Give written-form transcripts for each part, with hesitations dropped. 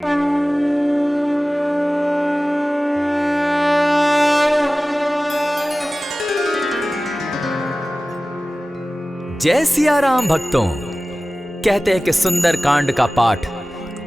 जय सिया राम भक्तों। कहते हैं कि सुंदर कांड का पाठ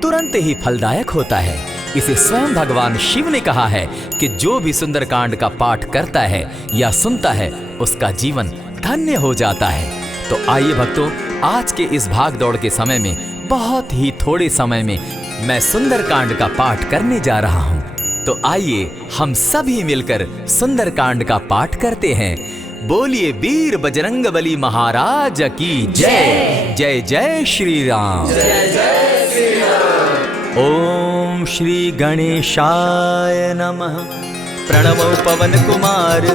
तुरंत ही फलदायक होता है। इसे स्वयं भगवान शिव ने कहा है कि जो भी सुंदर कांड का पाठ करता है या सुनता है उसका जीवन धन्य हो जाता है। तो आइए भक्तों, आज के इस भाग दौड़ के समय में बहुत ही थोड़े समय में मैं सुंदर कांड का पाठ करने जा रहा हूँ। तो आइए हम सभी मिलकर सुंदर कांड का पाठ करते हैं। बोलिए वीर बजरंगबली महाराज की जय। जय जय श्री राम। जय जय श्री राम। ओम श्री गणेशाय नमः। प्रणवो पवन कुमार,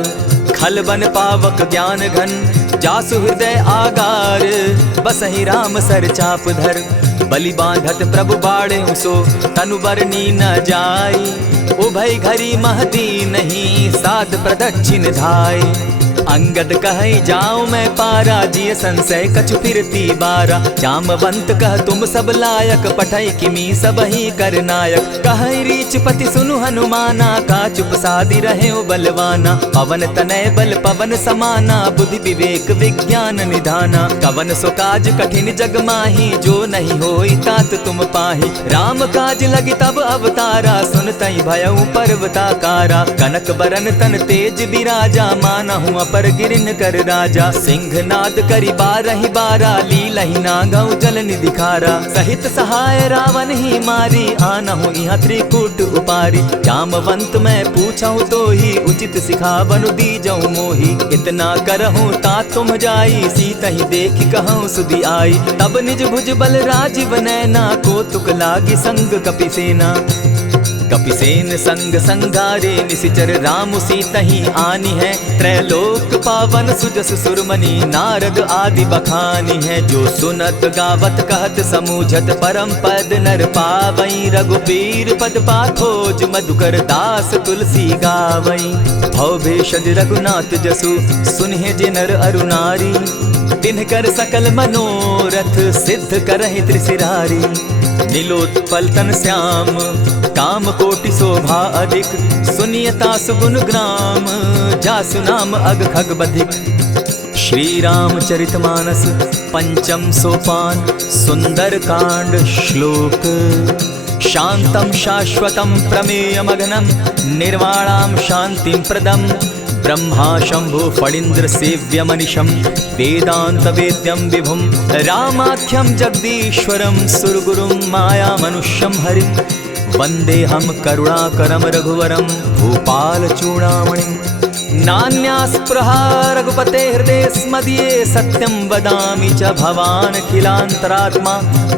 खलबन पावक ज्ञान घन, जासु हृदय आगार, बसहि राम सर चाप धर, बलि बांधत प्रभु बाड़े सो, तनु बरनी न जाई, उभय घरी महती नहीं, साध प्रदक्षिण धाय। अंगद कहे जाऊं मैं पारा, जिय संशय कछु फिरती बारा, जामवंत कह तुम सब लायक, पठै किमी सब ही कर नायक। कहे रीच पति सुनु हनुमाना, का चुप सादी रहे बलवाना, पवन तनय बल पवन समाना, बुद्धि विवेक विज्ञान निधाना। कवन सो काज कठिन जग माही, जो नहीं होई तात तुम पाही। राम काज लगी तब अवतारा, सुनतई भयउ पर्वताकारा। कनक बरन तन तेज बिराजा, मानहु पर गिरिन कर राजा। सिंहनाद करी बारहि बारा, लीलहि नागौ जल निधि खारा। सहित सहाय रावण ही मारी, आनहु इहाँ त्रिकूट उपारी। जामवंत मैं पूछऊं तो ही, उचित सिखावनु दीजऊं मोही। इतना करहूं ता तुम जाई, सीतहि देखि कहूं सुधि आई। तब निज भुज बल राजीव नैना, को तुक लागी संग कपिसेना। कपिसेन संग संगारे, निशिचर राम सीतहि आनी है। त्रैलोक पावन सुजस सुरमणि, नारद आदि बखानी है। जो सुनत गावत कहत समूझत, परम पद नर पावई। रघुबीर पद पाथोज, मधुकर दास तुलसी गावई। भव भेषज रघुनाथ जसु, सुनिहे जे नर अरु नारी। तिनकर सकल मनोरथ, सिद्ध करहि त्रिशिरारी। नीलोत्पल तन श्याम, काम कोटि शोभा अधिक। सुनियता सुगुण ग्राम, जासु नाम अग खग बधिक। श्री रामचरित मानस पंचम सोपान, सुंदर कांड श्लोक। शांतम शाश्वतम प्रमेयमघनम, निर्वाणाम शांतिम प्रदम। ब्रह्मा शंभु फणीन्द्र सेव्य मनिशम, वेदांत वेद्यम विभुम। रामाख्यम जगदीश्वरम, सुरगुरुम माया मनुष्यम हरिम। वंदे हम करुणाकरम रघुवरम, भूपाल चूड़ामणिम। नान्यास्पृहा रघुपते हृदय स्मदीये, सत्यं वदामि च भवान् खिलान्तरात्मा।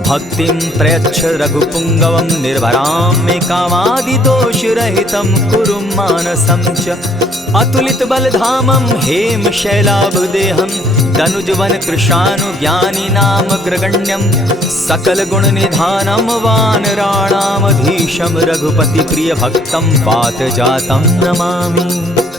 भक्तिं प्रयच्छ रघुपुङ्गवं, निर्भरां मे कामादिदोषरहितं, कुरु मानसं च। अतुलित बलधामं हेम शैलाभदेहं, तनुजवन कृशानु ज्ञानी नाम ग्रगण्यं। सकल गुण निधानं वानराणामधीशं, रघुपति प्रिय भक्तं पात जातं नमामि।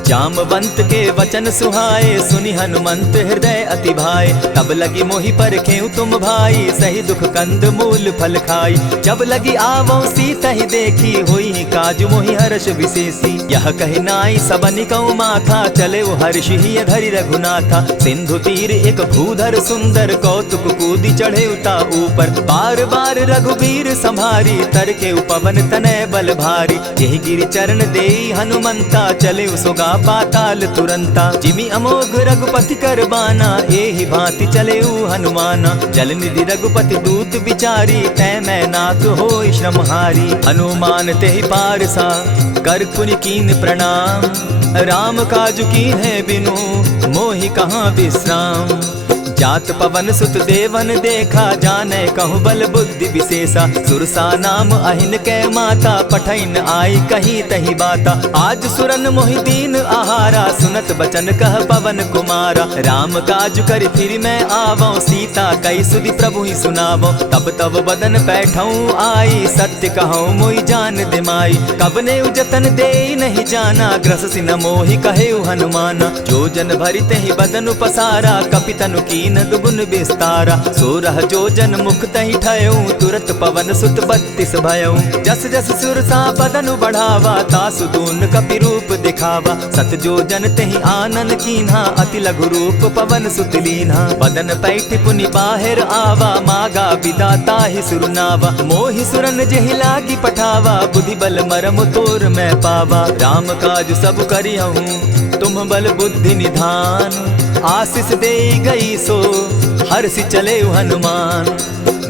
जामवंत के वचन सुहाए, सुनि हनुमंत हृदय अति भाए। तब लगी मोहि परखेउ तुम भाई, सही दुख कंद मूल फल खाई। जब लगी आवो सीतहि देखी, होई काज मोहि हर्ष विशेषी। यह कहि नाई सबनि कौ माथा, चले वो हर्षि धरि रघुनाथा। सिंधु तीर एक भूधर सुंदर, कौतुक कूदि चढ़े उता ऊपर। बार बार रघुबीर संभारी, तर के पवन तनय बल भारी। यही गिरि चरण देई हनुमंता, चले सोगा पाताल तुरंता। जिमि अमोघ रघुपति कर बाना, एहि भांति चले हनुमाना। जल निधि रघुपति दूत विचारी, तै मैं नाथ होई श्रमहारी। हनुमान तेहि पारसा, कर पुनि कीन प्रणाम। राम काज कीन है बिनु, मोहि कहाँ विश्राम। जात पवन सुत देवन देखा, जाने कहूँ बल बुद्धि विशेषा। सुरसा नाम अहिन कै माता, पठैन आई कहीं तही बाता। आज सुरन मोहि दीन आहारा, सुनत बचन कह पवन कुमारा। राम काज कर फिर मैं आवो, सीता कई सुधि प्रभु ही सुनावो। तब तब बदन बैठऊँ आई, सत्य कहूँ मोहि जान दिमाई। कबने उजतन दे नहीं जाना, ग्रस सिन मोहि कहे हनुमाना। जो जन भरित ही बदन पसारा, कपितनु की कीन दुगुन विस्तारा। 16 जोजन मुख तहि ठयऊ, तुरत पवन सुत 32 भयऊ। जस जस सुरसा बदनु बढ़ावा, तासु दून कपि रूप दिखावा। 7 जोजन तेहि आनन कीन्हा, अति लघु रूप पवन सुत लीन्हा। बदन पैठ पुनि बाहिर आवा, मागा बिदा ताहि सुरनावा। मोहि सुरन जेहि लागी पठावा, बुद्धि बल मरम तोर मैं पावा। राम काज सब करिहूँ तुम बल बुद्धि निधान, आशीष दे गई सो हर्षि चले हनुमान।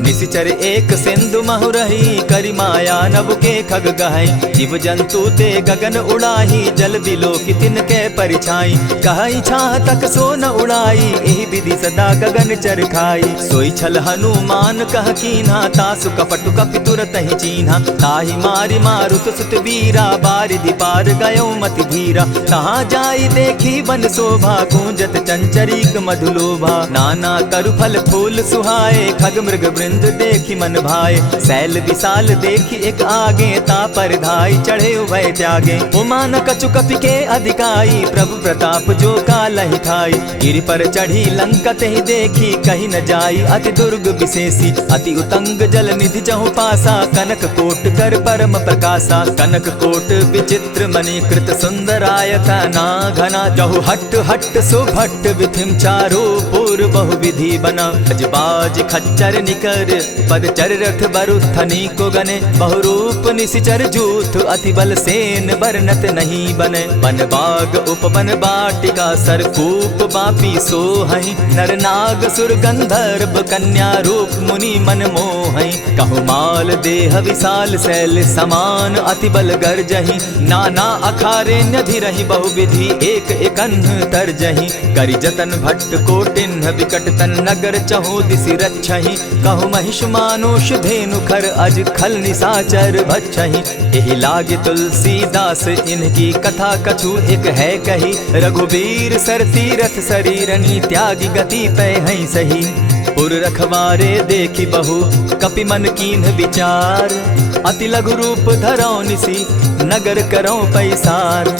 निशिचर एक सिंधु महु रही, करि माया नभ के खग गहई। जीव जंतु ते गगन उड़ाही, जल बिलो की तिनके परिछाई। कहई छाह तक सो न उड़ाई, एहि विधि सदा गगन चर खाई। सोई छल हनुमान कह कीन्हा, तासु कपटु कपि तुरत ही चीन्हा। ताहि मारि मारुत सुत वीरा, बारिधि पार गयो मति धीरा। तहाँ जाई देखी बन शोभा, गूंजत चंचरीक मधुलोभा। नाना तरु फल फूल सुहाए, खग मृग वृंद देखी मन भाए। सैल विशाल देखी एक आगे, ता पर धाई चढ़े उभय त्यागे। उमान कछु कपि के अधिकाई, प्रभु प्रताप जो कालहि खाई। गिरि पर चढ़ी लंका तेहि देखी, कहीं न जाई अति दुर्ग विशेषी। अति उतंग जल निधि चहु पासा, कनक कोट कर परम प्रकाशा। कनक कोट विचित्र मणि कृत सुंदरायत ना घना। जहु हट हट सुभट विधिम चारो पूर बहु विधि बना। अजबाज खच्चर निकर पदचर रथ बरुथनी को गने। बहुरूप निशिचर जूथ, अति बल सेन बरनत नहीं बने। बन बाग उपवन बाटिका, सरकूप बापी सोहई। नर नाग सुर गंधर्व कन्या रूप, मुनि मन मोहई। कहु माल देह विशाल शैल समान, अति बल गर्जही। नाना अखारे न्यधिरहि बहुविधि, एक एकन्ह तरजही। करि जतन भट्ट कोटिन्ह, विकट तन नगर चहु दिसि रक्षहि। कहु महिष मानुष धेनु खर, अज खल निशाचर भक्षहि। एहि लागे तुलसीदास, इनकी कथा कछु एक है कही। रघुबीर सर तीरथ शरीरनी, त्यागी गति पै हई सही। पुर रखवारे देखी बहु, कपि मन कीन्ह विचार। अति लघु रूप धरौ निसी, नगर करौ पैसार।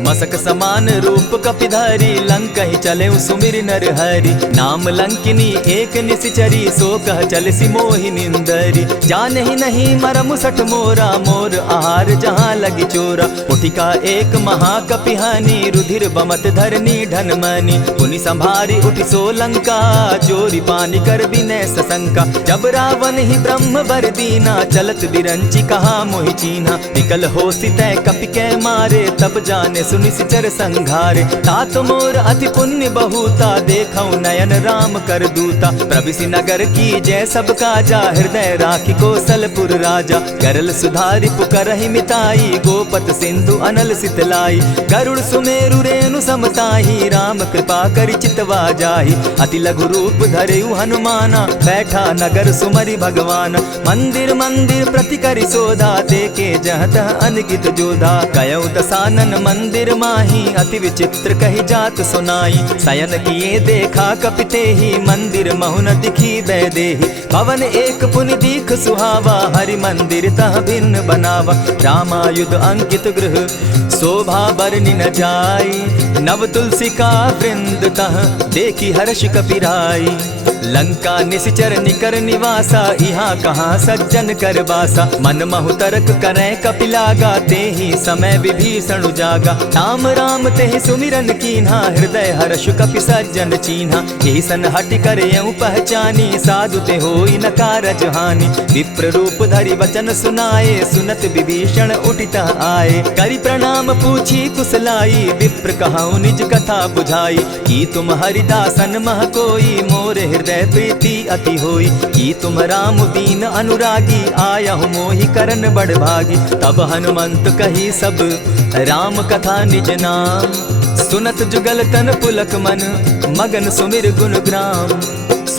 मसक समान रूप कपिधारी, लंकहि चले सुमिर नर हरि। नाम लंकिनी एक निशिचरी, सो कह चल सी मोहि निंदरी। जानहि नहीं मरम सठ मोरा, मोर आहार जहाँ लगी चोरा। उठिका एक महाकपिहानी, रुधिर बमत धरनी ढन मनी। पुनि संभारी उठि सो लंका, चोरी पानी कर बिनै सशंका। जब रावण ही ब्रह्म बर दीना, चलत बिरंची कहा मोहि चीन्हा। निकल हो सितै कपि कै मारे, तब जाने सुनिशिचर संघारे। तात मोर अति पुण्य बहुता, देखौ नयन राम कर दूता। प्रविशि नगर की जय सब काजा, हृदय राखी कौशलपुर राजा। गरल सुधारि पुकरहि मिताई, गोपत सिंधु अनल सितलाई। गरुड़ सुमेरु रेणु समताही, राम कृपा करि चितवा जाहि। अति लघु रूप धरेउ हनुमाना, बैठा नगर सुमरि भगवान। मंदिर मंदिर प्रति करि सोधा, देखे जहाँ तह अनगित जोधा। कयौ दसानन मंदिर माही, अति विचित्र कही जात सुनाई। शयन किए देखा कपिते ही, मंदिर महु न दिखी बैदेही। भवन एक पुनि दीख सुहावा, हरि मंदिर तह भिन्न बनावा। रामायुध अंकित गृह, शोभा बरनि न जाई। नव तुलसी का वृंद तह, देखी हर्ष कपिराई। लंका निशिचर निकर निवासा, यहाँ कहाँ सज्जन कर बासा। मन महु तरक करै कपिलागा, तेहि समय विभीषण जागा। राम राम तेहि सुमिरन कीन्हा, हृदय हर्ष कपि सज्जन चीन्हा। एहि सन हटि करयउ पहचानी, साधु ते होई न कारज हानि। विप्र रूप धरि वचन सुनाए, सुनत विभीषण उठितः आए। करि प्रणाम पूछी कुशलाई, विप्र कहौ निज कथा बुझाई। कि तुम हरिदासन मह कोई, मोरे हृदय प्रीति अति होई। कि तुम राम दीन अनुरागी, आयहु मोहि करन बड़ भागी। तब हनुमंत कही सब राम कथा निज नाम। सुनत जुगल तन पुलक मन, मगन सुमिर गुण ग्राम।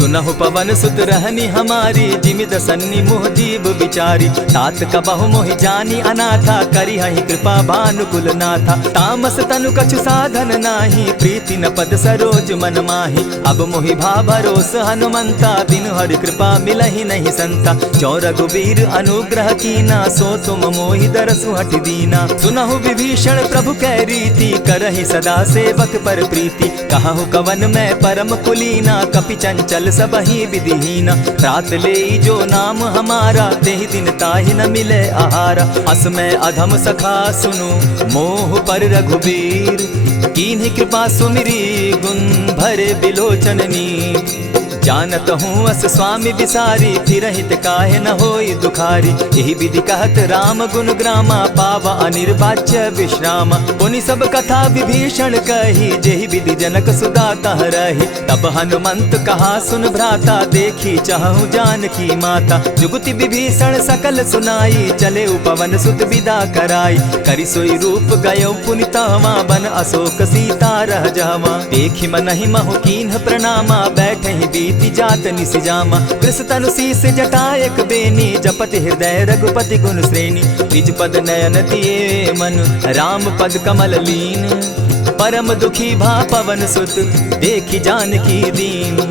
सुनहु पवन सुत रहनी हमारी, जिमिद सन्नी मुह जीव विचारी। तात कबहु मोहि जानी अनाथा, करी हहि कृपा भानुकुल नाथा। तामस तनु कछु साधन नाही, प्रीति न पद सरोज मन माही। अब मोहि भा भरोस हनुमंता, बिनु हरि कृपा मिलहि नहीं संता। जो रघुबीर अनुग्रह कीना, सो तुम मोहि दरसु हठि दीना। सुनहु विभीषण प्रभु कै रीति, करहि सदा सेवक पर प्रीति। कहु कवन मैं परम कुलीना, कपि चंचल सबहि विधिहीना। रात ले जो नाम हमारा, तेहि दिन ताहि न मिले आहारा। अस मैं अधम सखा सुनु, मोह पर रघुबीर। कीन्ही कृपा सुमिरी, गुण भरे बिलोचन नीर। जानत हूँ अस स्वामी बिसारी, फिरहित काहे न होई दुखारी। यही विधि कहत राम गुण ग्रामा, पावा अनिर्वाच्य विश्रामा। पुनि सब कथा विभीषण कही, जेहि विधि जनक सुता तह रही। तब हनुमंत कहा सुन भ्राता, देखी चाहूँ जानकी माता। जुगति विभीषण सकल सुनाई, चले पवन सुत विदा कराई। करि सोई रूप गयो पुनि तहवा, बन अशोक सीता रह जावा। देखी मनहि महु कीन्ह प्रणामा, बैठहि बीति जात निसिजामा। कृष तनु शीस जटायक बेनी, जपति हृदय रघुपति गुण श्रेणी। निज पद नयन दिए मन, राम पद कमल लीन। परम दुखी भा पवन सुत, देखी जानकी दीन।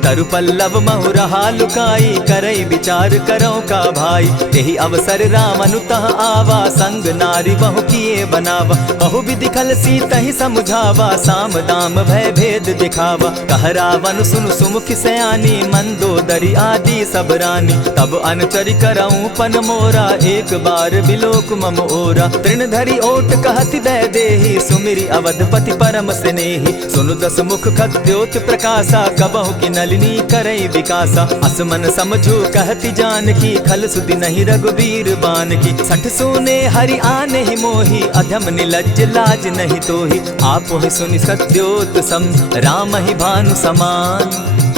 तरु पल्लव महु रहा लुकाई, करई विचार करो का भाई। यही अवसर राम अनुतः आवा, संग नारी बहु किए बनावा। बहु विधि खल सीतहि समुझावा, साम दाम भय भेद दिखावा। कह रावण सुन सुमुख सयानी, मंदोदरी आदि सब रानी। तब अनुचरि करऊं पन मोरा, एक बार बिलोक मम ओरा। तृण धरि ओट कहति वैदेही, सुमिरि अवधपति परम स्नेही। सुनु दस मुख खद्योत प्रकाशा, कबहु की नलिनी करई विकासा। असमन समझो कहति जानकी, खल सुधि नहीं रघुबीर बान की। सठ सोने हरि आने ही मोही, अधम निलज्ज लाज नहीं तोही। आप ही सुनि सत्योत सम, राम ही भानु समान।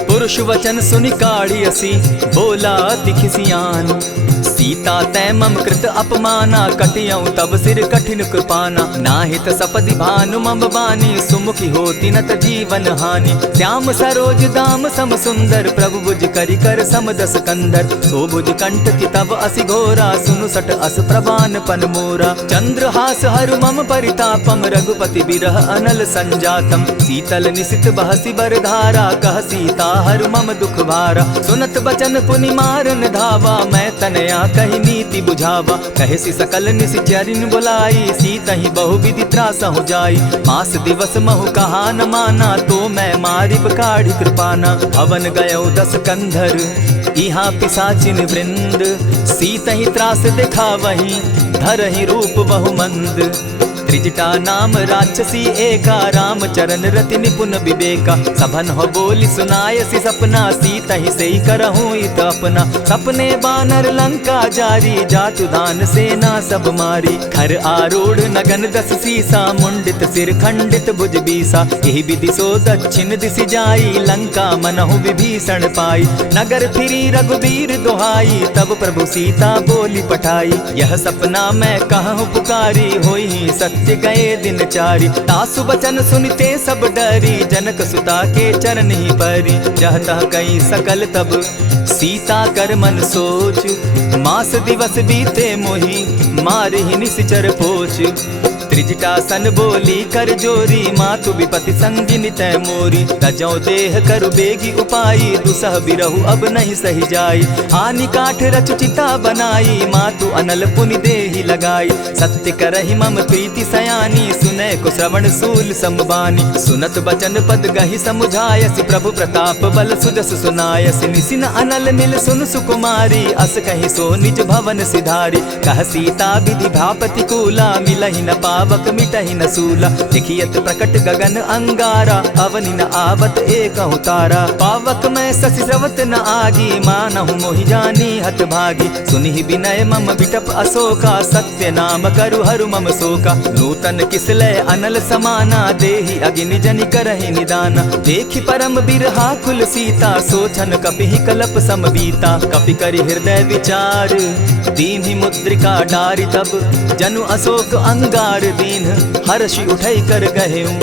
पुरुष वचन सुनि काढ़ी असी, बोला अति खिसियान। सीता तै मम कृत अपमाना, कटियऊ तब सिर कठिन कृपाना। नाहित सपदि भानु मम बानी, सुमुखी होती न त जीवन हानि। श्याम सरोज दाम सम सुंदर, प्रभु भुज करि कर सम दस कंधर। सो भुज कंठ की तब असि घोरा, सुनु सट अस प्रवान पन मोरा। चंद्रहास हरु मम परितापम, रघुपति बिरह अनल संजातम। शीतल निशित बहसी बरधारा, कह सीता हरु मम दुख भारा। सुनत बचन पुनि मारन धावा, मैं तनया कही नीति बुझावा। कहसी सकल निश्चरिन बुलाई, सीतहि बहु विधि त्रास हो जाई। मास दिवस महु कहा न माना, तो मैं मारिब काढ़ी कृपाना। भवन गयो दस कंधर, इहाँ पिशाचिन वृंद। सीतहि त्रास दिखावहि, धरहि रूप बहु मंद। त्रिजटा नाम राक्षसी एका, राम चरण रति निपुण विवेका। सभन हो बोली सुनायसी सपना, सीतहि सेई करहूँ इत अपना। सपने बानर लंका जारी, जातु दान सेना सब मारी। खर आरूढ़ नगन दस सीसा, मुंडित सिर खंडित भुज बीसा। यही विधि सो दक्षिण दिशि जाई, लंका मनहु विभीषण पाई। नगर फिरी रघुबीर दुहाई, तब प्रभु सीता बोली पठाई। यह सपना मैं कहूँ पुकारी, होई सत्य गए दिन चारी। तासु बचन सुनते सब डरी, जनक सुता के चरण ही परी। जह तह कई सकल तब, सीता कर मन सोच। मास दिवस बीते मोही, मारहि निश्चर पोछ। त्रिजटा सन बोली कर जोरी, मातु विपति संगिनी तै मोरी। तजौ देह करु बेगी उपाई, दुसह बिरहु अब नहीं सही जाई। आनि काठ रच चिता बनाई, मातु अनल पुनि देहि लगाई। सत्य करहि मम प्रीति सयानी, सुनै को श्रवण सूल समबानी। सुनत बचन पद गहि समुझायसि, प्रभु प्रताप बल सुजस सुनायसि। निसिन अनल मिल सुन सुकुमारी, अस कहि सो निज भवन सिधारी। कह सीता विधि भापति कूला, मिलहि न पावक मिटहि न सूला। देखियत प्रकट गगन अंगारा, अवनि न आवत एकहु तारा। पावक मैं शशि स्रवत न आगी, मानहु मोहि जानी हत भागी। सुनिहि विनय मम विटप अशोका, सत्य नाम करु हरु मम शोका। नूतन किसलय अनल समाना, देहि अगिनि जनि करहि निदाना। देखि परम बिरहा कुल सीता, सोचन कपिहि कलप सम बीता। कपि करि हृदय विचार, दीन्हि मुद्रिका डारि तब। जनु अशोक अंगार दीन, हर्षि उठै कर गहेऊँ।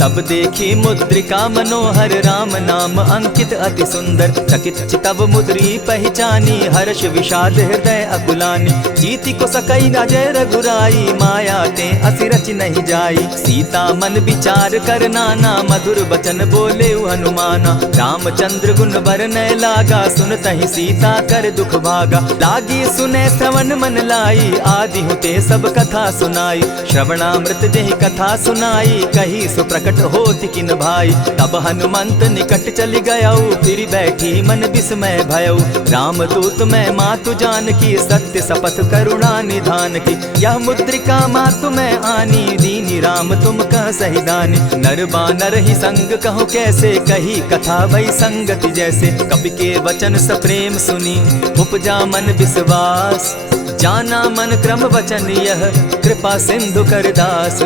तब देखी मुद्रिका मनोहर राम नाम अंकित अति सुंदर। चकित चितव मुद्री पहचानी हर्ष विषाद हृदय अकुलानी। जीति को सकई न जय रघुराई माया ते असि रचि नहीं जाई। सीता मन विचार कर नाना मधुर बचन बोले हनुमाना। रामचंद्र गुण बरनय लागा सुनतहि सीता कर दुख भागा। लागी सुने श्रवण मन लाई आदि हुते सब कथा सुनाई। श्रवणामृत जेहि कथा सुनाई कही सो प्रकट होति किन भाई। तब हनुमंत निकट चली गयऊ फिर बैठी मन विस्मय भयऊ। राम दूत मैं मातु जान की सत्य शपथ करुणा निधान की। यह मुद्रिका मातु मैं आनी दीनी राम तुम कह सही दानी। नर बानर ही संग कहो कैसे कही कथा भई संगति जैसे। कपि के वचन सप्रेम सुनी उपजा मन विश्वास। जाना मन क्रम वचन यह कृपा सिंधु कर दास।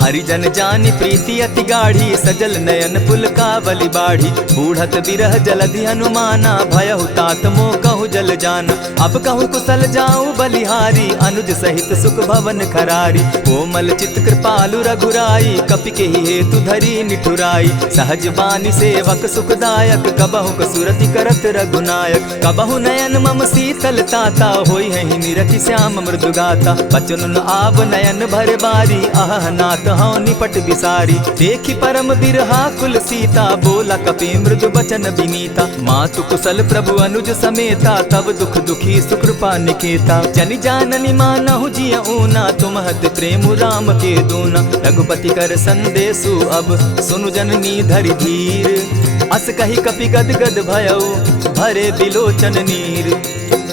हरिजन जानि प्रीति अति गाढ़ी सजल नयन पुलकावली बाढ़ी। बूढ़त बिरह जलधि हनुमाना भयहु तात मोह कहु जल जाना। अब कहु कुशल जाऊं बलिहारी अनुज सहित सुख भवन खरारी। कोमल चित कृपालु रघुराई कपि के हेतु धरी निठुराई। सहज बानी सेवक सुखदायक कबहु कसुरति करत रघुनायक। कबहु नयन मम शीतल ताता होई है निरखि श्याम मृदु गाता। बचन आब नयन भर बारी आह नाथ हौ निपट बिसारी। देखी परम बिरहा कुल सीता बोला कपि मृदु बचन विनीता। मातु कुशल प्रभु अनुज समेता तब दुख दुखी सुकृपा निकेता। जनि जाननि मानहु जिय ऊना तुमहत प्रेम राम के दूना। रघुपति कर संदेशु अब सुनु जननी धरि धीर। अस कही कपि गद गद भयऊ भरे बिलोचन नीर।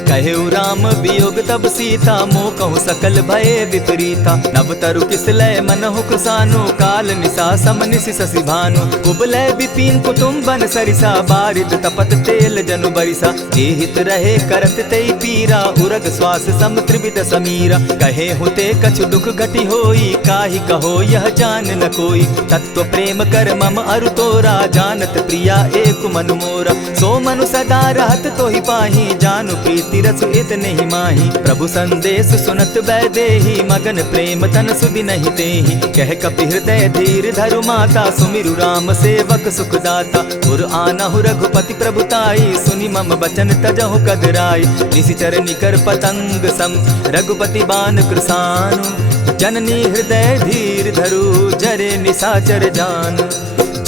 कहेउ राम वियोग तब सीता मोह कहु सकल भये विपरीता। नव तरु किसलय मनहु कृसानु काल निशा सम निशि शशि भानु। कुबलय विपिन कुटुम्बन सरिसा बारिद तपत तेल जनु बरिसा। जे हित रहे करत तेई पीरा उरग श्वास सम त्रिविध समीरा। कहे हुते कछु दुख घटी होई काहि कहो यह जान न कोई। तत्व प्रेम कर मम अरु तोरा जानत प्रिया एक मनु मोरा। सो मनु सदा रहत तोहि पाही जानु प्रीति रसु इतने ही माही। प्रभु संदेश सुनत बैदेही मगन प्रेम तन सुधि नहीं तेहि। कह कपि हृदय धीर धरु माता सुमिरु राम सेवक सुखदाता। उर आनहु रघुपति प्रभुताई सुनि मम बचन तजहु कदराई। निशिचर निकर पतंग सम रघुपति बान कृसानु। जननी हृदय धीर धरु जरे निशाचर जान।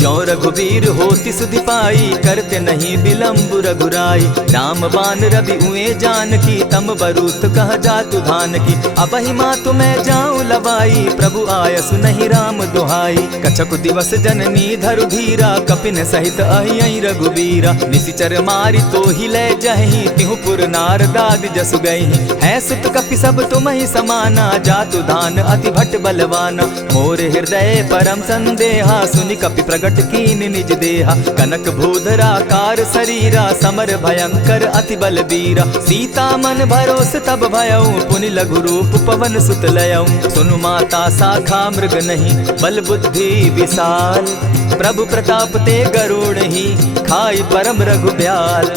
ज्यों रघुवीर होति सुधि पाई करते नहीं विलम्ब रघुराई। राम बान रवि उए जानकी तम बरूथ कह जातु धान की। अबहि मातु मैं जाऊं लवाई प्रभु आयसु नहीं राम दुहाई। कछक दिवस जननी धरु धीरा कपिन सहित अहियहि रघुवीरा। निशिचर मारि तो ही ले जहि तिहु पुर नार दाद जसु गई। है सुत कपि सब तुम ही समाना जातु धान अति भट बलवाना। मोर हृदय परम संदेहा सुनि कपि प्रगट कीन निज देहा। कनक भूधराकार शरीरा समर भयंकर अति बलबीरा। सीता मन भरोस तब भयऊ पुनि लघु रूप पवन सुत लयऊ। सुनु माता शाखा मृग नहीं बल बुद्धि विशाल। प्रभु प्रताप ते गरुड़ ही खाई परम रघु ब्याल।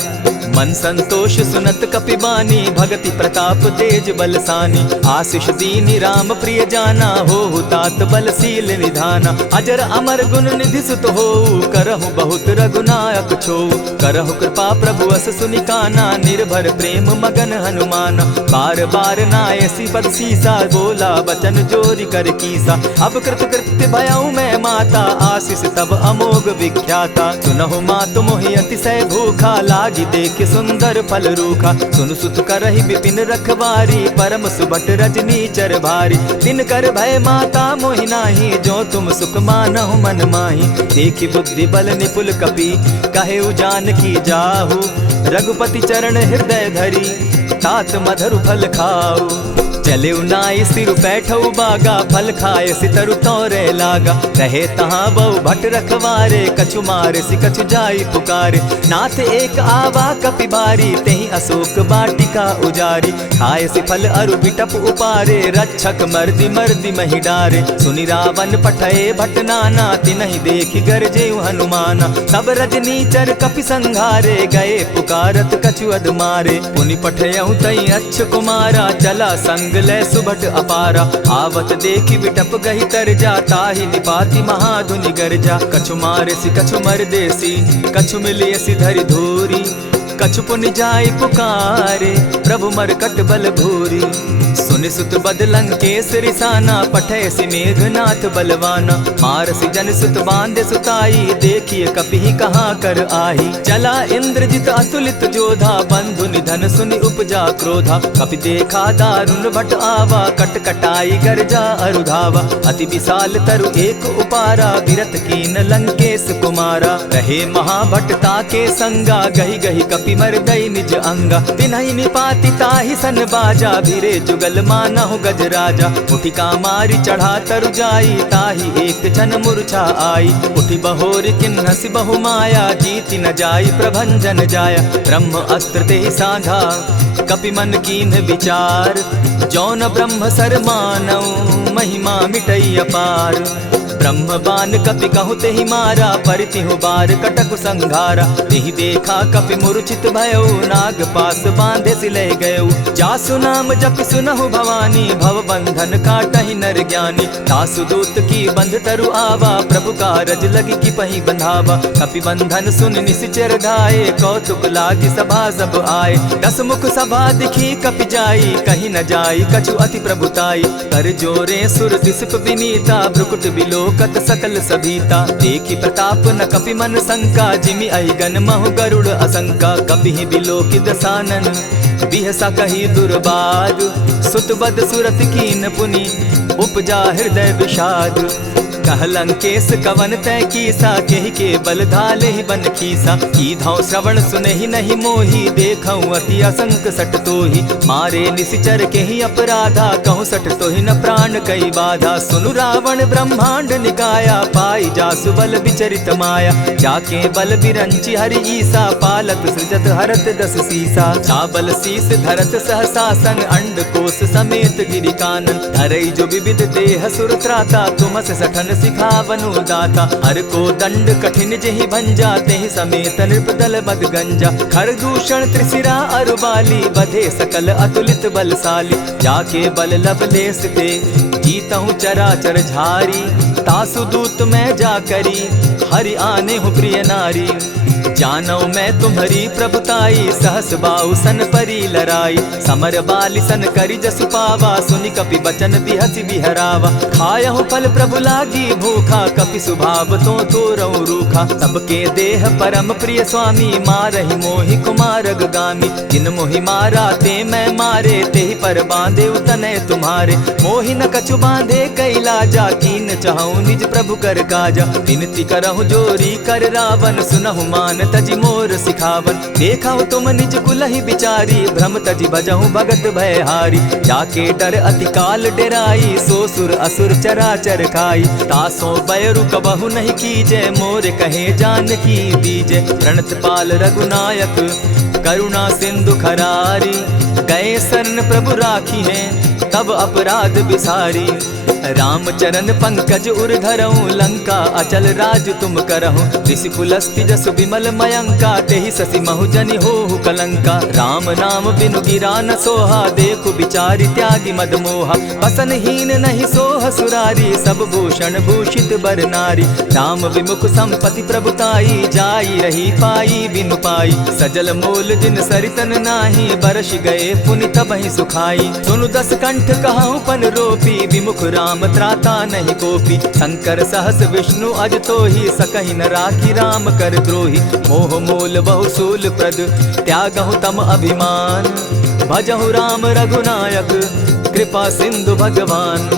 मन संतोष सुनत कपि बानी भगति प्रताप तेज बलसानी। आशीष दीनी राम प्रिय जाना हो तात बलशील निधाना। अजर अमर गुण निधि सुत हो करहु बहुत रघुनायक छो। करहु कृपा प्रभु अस सुनि काना निर्भर प्रेम मगन हनुमाना। बार बार नायसी पद सीसा बोला बचन जोरी कर कीसा। अब कृत कृत्य भयऊ मैं माता आशीष तब अमोघ विख्याता। सुनहु मातु मोहि अतिशय भूखा लागी देख सुंदर फल रूखा। सुन सुत करहि विपिन रखवारी परम सुबट रजनी चर भारी। दिन कर भय माता मोहि नाही जो तुम सुख मानहु मन माही। देखी बुद्धि बल निपुल कपि कहेउ जानकी जाहु। रघुपति चरण हृदय धरी तात मधुर फल खाऊ। चले नाई सिर बैठऊ बागा फल खाए सितरु तोरे लागा। रहे तहाँ बहु भट रखवारे कछु मारे सि कछु जाई पुकारे। नाथ एक आवा कपि बारी तेहि अशोक बाटिका उजारी। खाए से फल अरु बिटप उपारे, रक्षक मर्दी मर्दी मही डारे। सुनि रावण पठये भट नाना, तिनहि देखि गरजे हनुमाना। सब रजनीचर कपि संघारे, गए पुकारत कछु अध मारे। पुनि पठयहु तई अच्छ कुमारा, चला संग लै सुभट अपारा। आवत देखि बिटप गहि तरजा, ताहि निपाति महाधुनि गरजा। कछु मारेसि कछु मरदेसी, कछु मिलियसि धरि धूरी। कछु पुनि जाय पुकारे, प्रभु मरकट बल भूरी। सुनि सुत बद लंकेश रिसाना, पठयसि मेघनाथ बलवाना। मारसि जन सुत बांधे सुताई, देखिए कपि कहाँ कर आही। चला इंद्रजित अतुलित जोधा, बंधु निधन सुनि उपजा क्रोधा। कपि देखा दारुण भट आवा, कट कटाई गरजा अरुधावा। अति विशाल तरु एक उपारा, विरत कीन लंकेश कुमारा। रहे महाभट ताके संगा, गही गही कपि मरदई निज अंगा। तिन्हि निपाति ताहि सन बाजा, भिरे जुगल मानहु गजराजा। उठिका मारी चढ़ा तरु जाई, ताहि एक क्षण मूर्छा आई। उठि बहोर किन्हसि बहु माया, जीति न जाई प्रभंजन जाया। ब्रह्म अस्त्र तेहि साधा, कपि मन कीन्ह विचार। जौन ब्रह्म सर मानौ, महिमा मिटई अपार। ब्रह्म बान कपि कहु तेहि मारा, परितिहु बार कटक संघारा। तेहि देखा कपि मूर्छित भयो, नाग पास बांधे सिले गयो। जासु नाम जपि सुनहु भवानी, भव बंधन काटहि नर ज्ञानी। तासु दूत की बंध तरु आवा, प्रभु कारज लगी कि पहि बंधावा। कपि बंधन सुन निश्चर धाये, कौतुक लागी सभा सब आए। दस मुख सभा दिखी कपि जाई, कहीं न जाई कछु अति प्रभुताई। कर जोरे सुर दिसप विनीता, भ्रुकुट बिलोकत सकल सभीता। देखि प्रताप न कपि मन शंका, जिमि अहिगन महु गरुड़ असंका। कपि बिलोकि दसानन, बिहसा कही दुर्बाद। सुत बद सुरत कीन पुनि, उपजा हृदय विषाद। कह लंकेश कवन तै कीसा, केहि के बल धाले ही बन खीसा। कीधौ श्रवण सुनहि नहीं मोही, देखऊं अति असंक सट तोही। मारे निशिचर केहि अपराधा, कहूँ सट तोहि न प्राण कई बाधा। सुनु रावण ब्रह्मांड निकाया, पाई जासु बल विचरित माया। जाके बल बिरंचि हरि ईसा, पालत सृजत हरत दस सीसा। चाबल शीस धरत सहसासन, अंड कोश समेत गिरि कानन। धरई जो विविध देह सुर त्राता, तुमस सठन सिखावनु दाता। हर को दंड कठिन जेहि भंजा, तेहि समेत नृपदल बद गंजा। खर दूषण त्रिशिरा अरुबाली, बधे सकल अतुलित बलशाली। जाके बल लवलेस ते, जीतहु चराचर झारी। तासु दूत मैं जा करी, हरि आने हूँ प्रिय नारी। जानौ मैं तुम्हारी प्रभुताई, सहस बाहु सन परी लराई। समर बाली सन करी जसु पावा, सुनि कपि बचन बिहसि बिहरावा। खायहु फल प्रभु लागी भूखा, कपि सुभाव तो तोरऊ रूखा। सबके देह परम प्रिय स्वामी, मारहि मोहि कुमारग गामी। जिन मोहि मारा ते मैं मारे, तेहि पर बांधे उतने तुम्हारे। मोहि न कछु बांधे कैलाजा, कीन चाहूं निज प्रभु कर काजा। विनती करहु जोरी कर रावण, सुनहु मान तजि मोर सिखावन। देखा तुम निज कुलहि बिचारी, भ्रम तजि भजहु भगत भयहारी। जाके डर अति काल डेराई, सो सुर असुर चराचर खाई। तासो बैरु कबहु नहीं कीजे, मोर कहे जानकी दीजे। प्रणत पाल रघुनायक, करुणा सिंधु खरारी। गए शरण प्रभु राखी हैं, तब अपराध बिसारी। रामचरण पंकज उर धरऊं, लंका अचल राज तुम करहूं। ऋषि पुलस्ति जसु विमल मयंका, तेहि ससि महु जनि होहु कलंका। राम नाम बिनु गिरा न सोहा, देखु बिचारी त्यागी मद मोहा। बसन हीन नहीं सोह सुरारी, सब भूषण भूषित बर नारी। राम विमुख संपति प्रभुताई, जाई रही पाई बिनु पाई। सजल मोल जिन सरितन नाही, बरस गए पुनि तबहि सुखाई। सुनु दस कंठ कहूँ पन रोपी, विमुख राम त्राता नहीं कोपी। शंकर सहस विष्णु अज तोहि, सकहि न राखी राम कर द्रोही। मोह मूल बहु सूल प्रद, त्यागहु तम अभिमान। भजहु राम रघुनायक, कृपा सिंधु भगवान।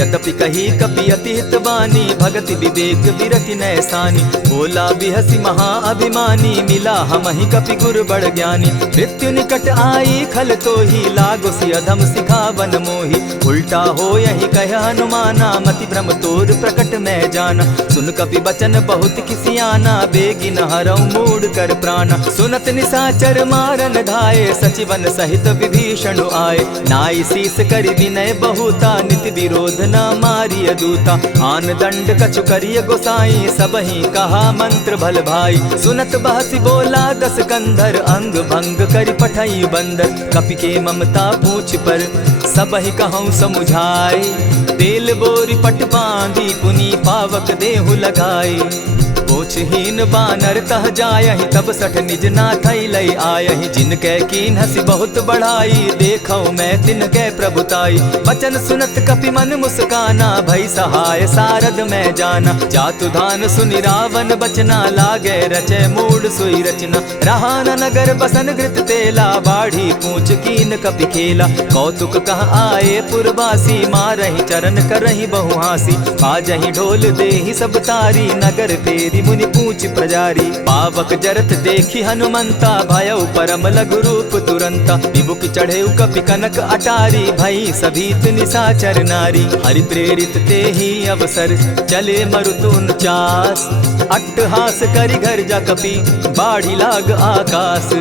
यद्यपि कही कपि अति हित बानी, भगति विवेक विरति नैसानी। बोला बिहसी महा अभिमानी, मिला हमहि कपि गुर बड़ ज्ञानी। मृत्यु निकट आई खल तो ही, लागो सि अधम सिखावन मोही। उल्टा हो यही कह हनुमाना, मति भ्रम तोर प्रकट मैं जाना। सुन कपि बचन बहुत किसियाना, बेगिन हरऊ मूड कर प्राणा। सुनत निशाचर मारन धाये, सचिवन सहित विभीषण आए। नाई शीस करि विनय बहुता, नित विरोध न मारिय दूता। आन दंड कछु करिय गोसाई, सबहि कहा मंत्र भल भाई। सुनत बहसी बोला दस कंधर, अंग भंग करि पठई बंदर। कपि के ममता पूछ पर, सबहि कहूँ समुझाई। तेल बोरी पट बांधी, पुनि पावक देहु लगाई। पूछहीन बानर तह जायहि, तब सठ निज नाथई लई आयहि। जिनके कीन हसी बहुत बढ़ाई, देखौ मैं तिनके प्रभुताई। बचन सुनत कपि मन मुस्काना, भई सहाय सारद मैं जाना। जातु धान सुनि रावण बचना, लागे रचे मूड सोई रचना। रहा न नगर बसन घृत तेला, बाढ़ी पूछ कीन कपि खेला। कौतुक कह आए पुरवासी, मारहि चरण करहि बहुहासी। बाजहि ढोल देहि सब तारी, नगर तेरी मुनि पूछ प्रजारी। पावक जरत देखी हनुमंता, भयउ परम लघु रूप तुरंता। विमुख चढ़े कपि कनक अटारी, भई सभीत निशाचर नारी। हरि प्रेरित ते ही अवसर, चले मरुतुन चास। अट्टहास करि घर जा कपि, बाढ़ी लाग आकाश।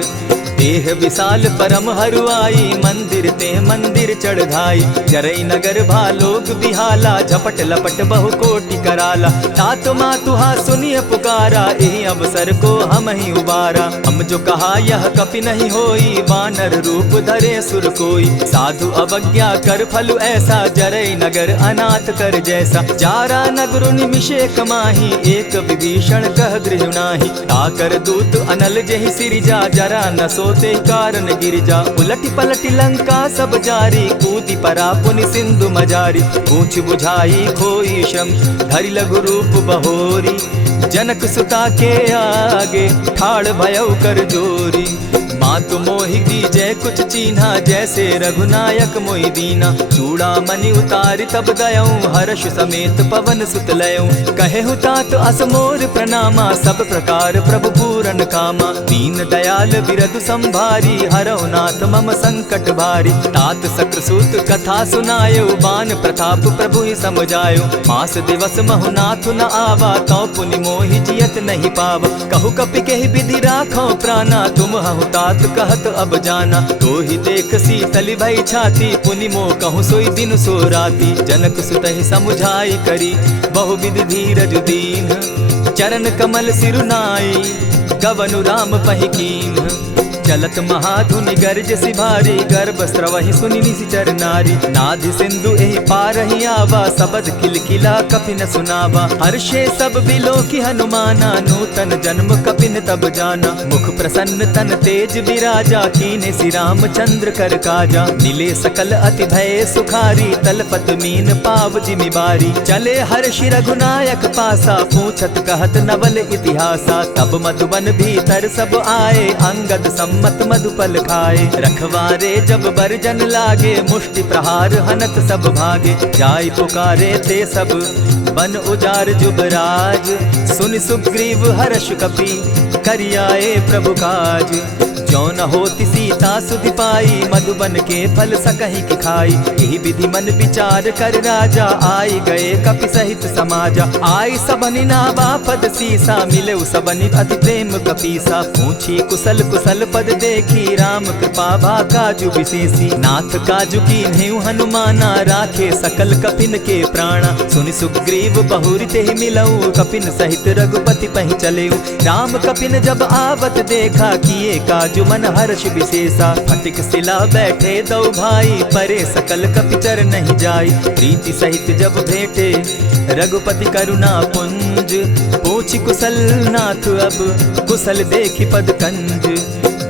देह विशाल परम हरुआई, मंदिर ते मंदिर चढ़ाई। जरई नगर भालोग बिहाला, झपट लपट बहु कोटि कराला। तात मातुहा सुनिय पुकारा, एहि अवसर को हम ही उबारा। हम जो कहा यह कपि नहीं होई, वानर रूप धरे सुर कोई। साधु अवज्ञा कर फल ऐसा, जरई नगर अनाथ कर जैसा। जारा नगर निमिषे कमाही, एक विभीषण कह गृह नाही। ताकर दूत अनल जेहि सिरिजा, जरा न सोते कारण गिरिजा। उलटि पलटि लंका सब जारी, कूदी परा पुनि सिंधु मजारी। पूछ बुझाई खोई श्रम, धरि लघु रूप बहोरी। जनक सुता के आगे, ठाड़ भयउ कर जोरी। मातु मोहि दीजै कुछ चीन्हा, जैसे रघुनायक मोहि दीना। चूड़ामणि उतारि तब गयऊँ, हर्ष समेत पवन सुत लयऊँ। कहेहु तात असमोर प्रणामा, सब प्रकार प्रभु पूरन कामा। दीन दयाल बिरदु संभारी, हरौ नाथ मम संकट भारी। तात सक्रसूत कथा सुनायो, बान प्रताप प्रभु ही समझायो। मास दिवस महु नाथ न आवा, तौ पुनि मोहि जियत नहीं पावा। कहु कपि केहि विधि राखो प्राणा, तुम हहु तात कहत अब जाना। तो ही देख शीतल भई छाती, पुनि मो कहूँ सोई दिन सो राती। जनक सुतहि समुझाई करी, बहु विधि धीरज दीन। चरण कमल सिरुनाई, गवनु राम पहि कीन। चलत महाधुनि गर्ज सिभारी, गर्भ स्रवहि सुनि निशिचर नारी। नाधि सिंधु एहि पारहि आवा, सबद किलकिला कपि न सुनावा। हर्षे सब बिलोकि हनुमाना, नूतन जन्म कपिन तब जाना। मुख प्रसन्न तन तेज विराजा, कीने श्री रामचंद्र कर काजा। मिले सकल अति भय सुखारी, तलपत मीन पाव जिमि बारी। चले हर्षि रघुनायक पासा, पूछत कहत नवल इतिहासा। तब मधुबन भीतर सब आए, अंगद मत मधुपल खाए। रखवारे जब बरजन लागे, मुष्टि प्रहार हनत सब भागे। जाय पुकारे ते सब, बन उजार जुबराज। सुन सुग्रीव हर्ष कपि, करियाए प्रभु काज। जो न होती सीता सुधि पाई, मधुबन के फल सकहि की खाई। यही विधि मन विचार कर राजा, आई गए कपि सहित समाजा। आई सबनि नावा पद सीसा, मिले सबनि अति प्रेम कपीसा। पूछी कुशल कुशल पद देखी, राम कृपा भा काजु विशेषी। नाथ काजु कीन्हेउ हनुमाना, राखे सकल कपिन के प्राणा। सुनि सुग्रीव बहुरि तेहि मिलऊ, कपिन सहित रघुपति पहि चलेऊ। राम कपिन जब आवत देखा, किए काजु मन हर्ष विशेषा। फटिक सिला बैठे दो भाई, परे सकल कपिचर नहीं जाई। प्रीति सहित जब भेटे, रघुपति करुणा पुंज। पूछ कुशल नाथ अब, कुशल देखि पद कंज।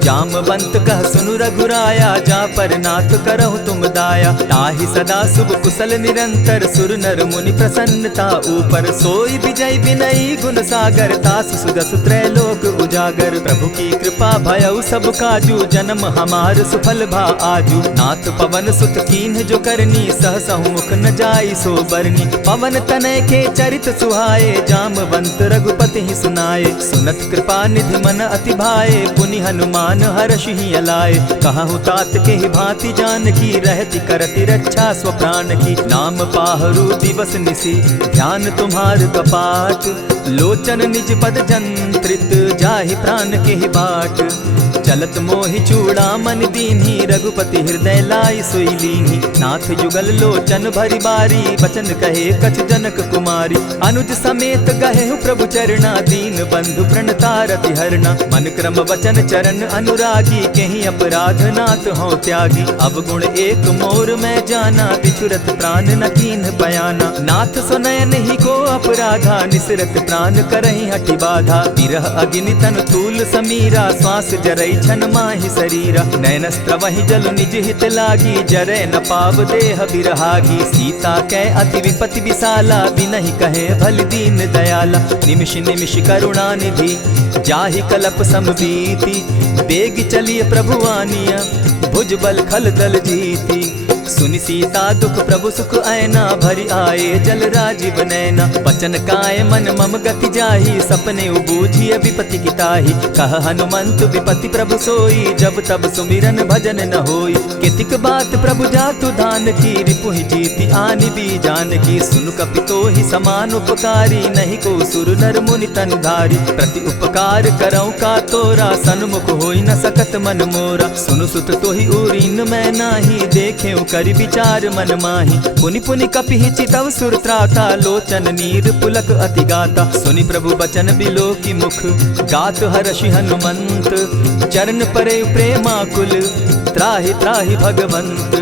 जामवंत कह सुनु रघुराया, जा पर नाथ करहु तुम दाया। ताहि सदा शुभ कुशल निरंतर, सुर नर मुनि प्रसन्नता ऊपर। सोई विजय विनयी गुण सागर, तासु सुदसु त्रैलोक उजागर। प्रभु की कृपा भयउ सब काजू, जन्म हमार सुफल भा आजू। नाथ पवन सुत कीन्ह जो करनी, सहसहु मुख न जाई सो बरनी। पवन तनय के चरित सुहाए, जामवंत रघुपति ही सुनाए। सुनत कृपा निधि मन अति भाए, पुनि हनुमान हर्षि ही अलाए। कहु तात के ही भांति जानकी, रहति करति रक्षा स्व प्राण की। नाम पाहरु दिवस निसी, ध्यान तुम्हार कपाट। लोचन निज पद जंत्रित, जाहि प्राण के ही बाट। चलत मोहि चूड़ामणि दीन्ही, रघुपति हृदय लाई सोई लीन्ही। नाथ युगल लोचन भरी बारी, बचन कहे कछ जनक कुमारी। अनुज समेत गहेहु प्रभु चरणा, दीन बंधु प्रणतारति हरना। मन क्रम वचन चरण अनुरागी, केहि अपराध नाथ हो त्यागी। अब गुण एक मोर मैं जाना, बिछुरत प्राण न कीन्ह बयाना। नाथ सुनयन ही को अपराधा, निसरत प्राण करहि हठि बाधा। विरह अग्नि तन तूल समीरा, श्वास जरई छन माहि शरीरा। नैनस्त्र वहि जल निज हित लागी, जरै न पाव देह बिरहागी। सीता कै अति विपति विशाला, बिनहि कहे भल दीन दयाला। निमिष निमिष करुणा निधि, जाहि कलप समबीति। बेग चलिए प्रभु आनिया, भुज बल खल दल जीती। सुनि सीता दुख प्रभु सुख ऐना, भरि आए जल राजीव नैना। बचन काय मन मम गति जाहि, सपने बूझिय विपति किताहि। कह हनुमंत विपति प्रभु सोई, जब तब सुमिरन भजन न होई। कितिक बात प्रभु जातु धान की, रिपुहि जीति आनि भी जानकी। सुनु कपितो ही समान उपकारी, नहीं को सुर नर मुनि तनुधारी। प्रति उपकार करऊँ का तोरा, सन्मुख होई न सकत मन मोरा। सुनु सुत तोहि उरीन मैं नाही, देखे करि विचार मन माही। पुनि पुनि कपिहि चितव सुर त्राता, लोचन नीर पुलक अति गाता। सुनि प्रभु बचन बिलो की मुख, गात हर्षि हनुमंत। चरण परे प्रेमाकुल, त्राहि त्राहि भगवंत।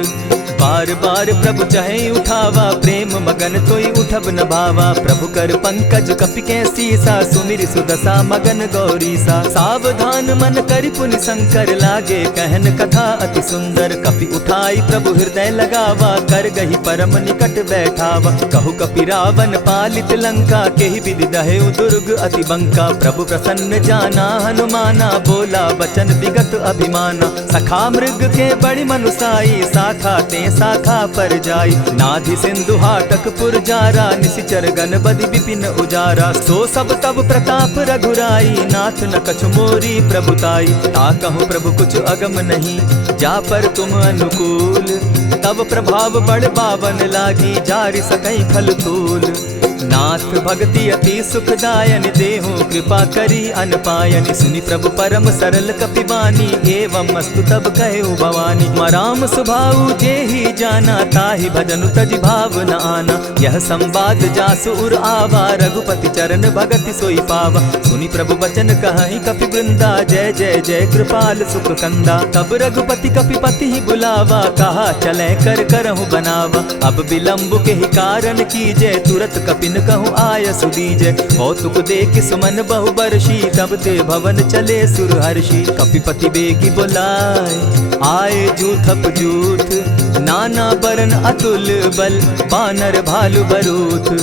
बार बार प्रभु चाहे उठावा, प्रेम मगन तोई उठब न भावा। प्रभु कर पंकज कपि के सीसा, सुमिर सुदशा मगन गौरीसा। सावधान मन करि पुनि शंकर, लागे कहन कथा अति सुंदर। कपि उठाई प्रभु हृदय लगावा, कर गही परम निकट बैठावा। कहु कपि रावण पालित लंका, केहि विधि दहेउ दुर्ग अति बंका। प्रभु प्रसन्न जाना हनुमाना, बोला बचन विगत अभिमाना। सखा मृग के बड़ि मनुसाई, साखा ते शाखा पर जाई। नाधि सिंधु हाटक पुर जारा, निशिचर गण बदि विपिन उजारा। सो सब तब प्रताप रघुराई, नाथ न कछु मोरी प्रभुताई। ताकहु प्रभु कुछ अगम नहीं, जा पर तुम अनुकूल। तब प्रभाव बड़ बावन लागी, जारि सकई खल तूल। नाथ भक्ति अति सुखदायन, देहु कृपा करी अनपायनि। सुनि प्रभु परम सरल कपिबानी, एवं मस्तु तब कहु भवानी। मराम सुभाऊ जेहि जाना, ताहि भजनु तजि भाव न आना। यह संवाद जासु उर आवा, रघुपति चरण भगति सोई पावा। सुनि प्रभु बचन कहहि कपि वृंदा, जय जय जय कृपाल सुख कंदा। तब रघुपति कपिपति ही बुलावा, कहा चले कर करहु बनावा। अब विलंब के ही कारण कीजय, तुरत कपिन कहूँ आय सुदीजय। कौतुक देख सुमन बहु बरसी, तब ते भवन चले सुर हर्षि। कपिपति बेगी बुलाए, आए जूथप जूथ। नाना बरन अतुल बल, बानर भालु बरूथ।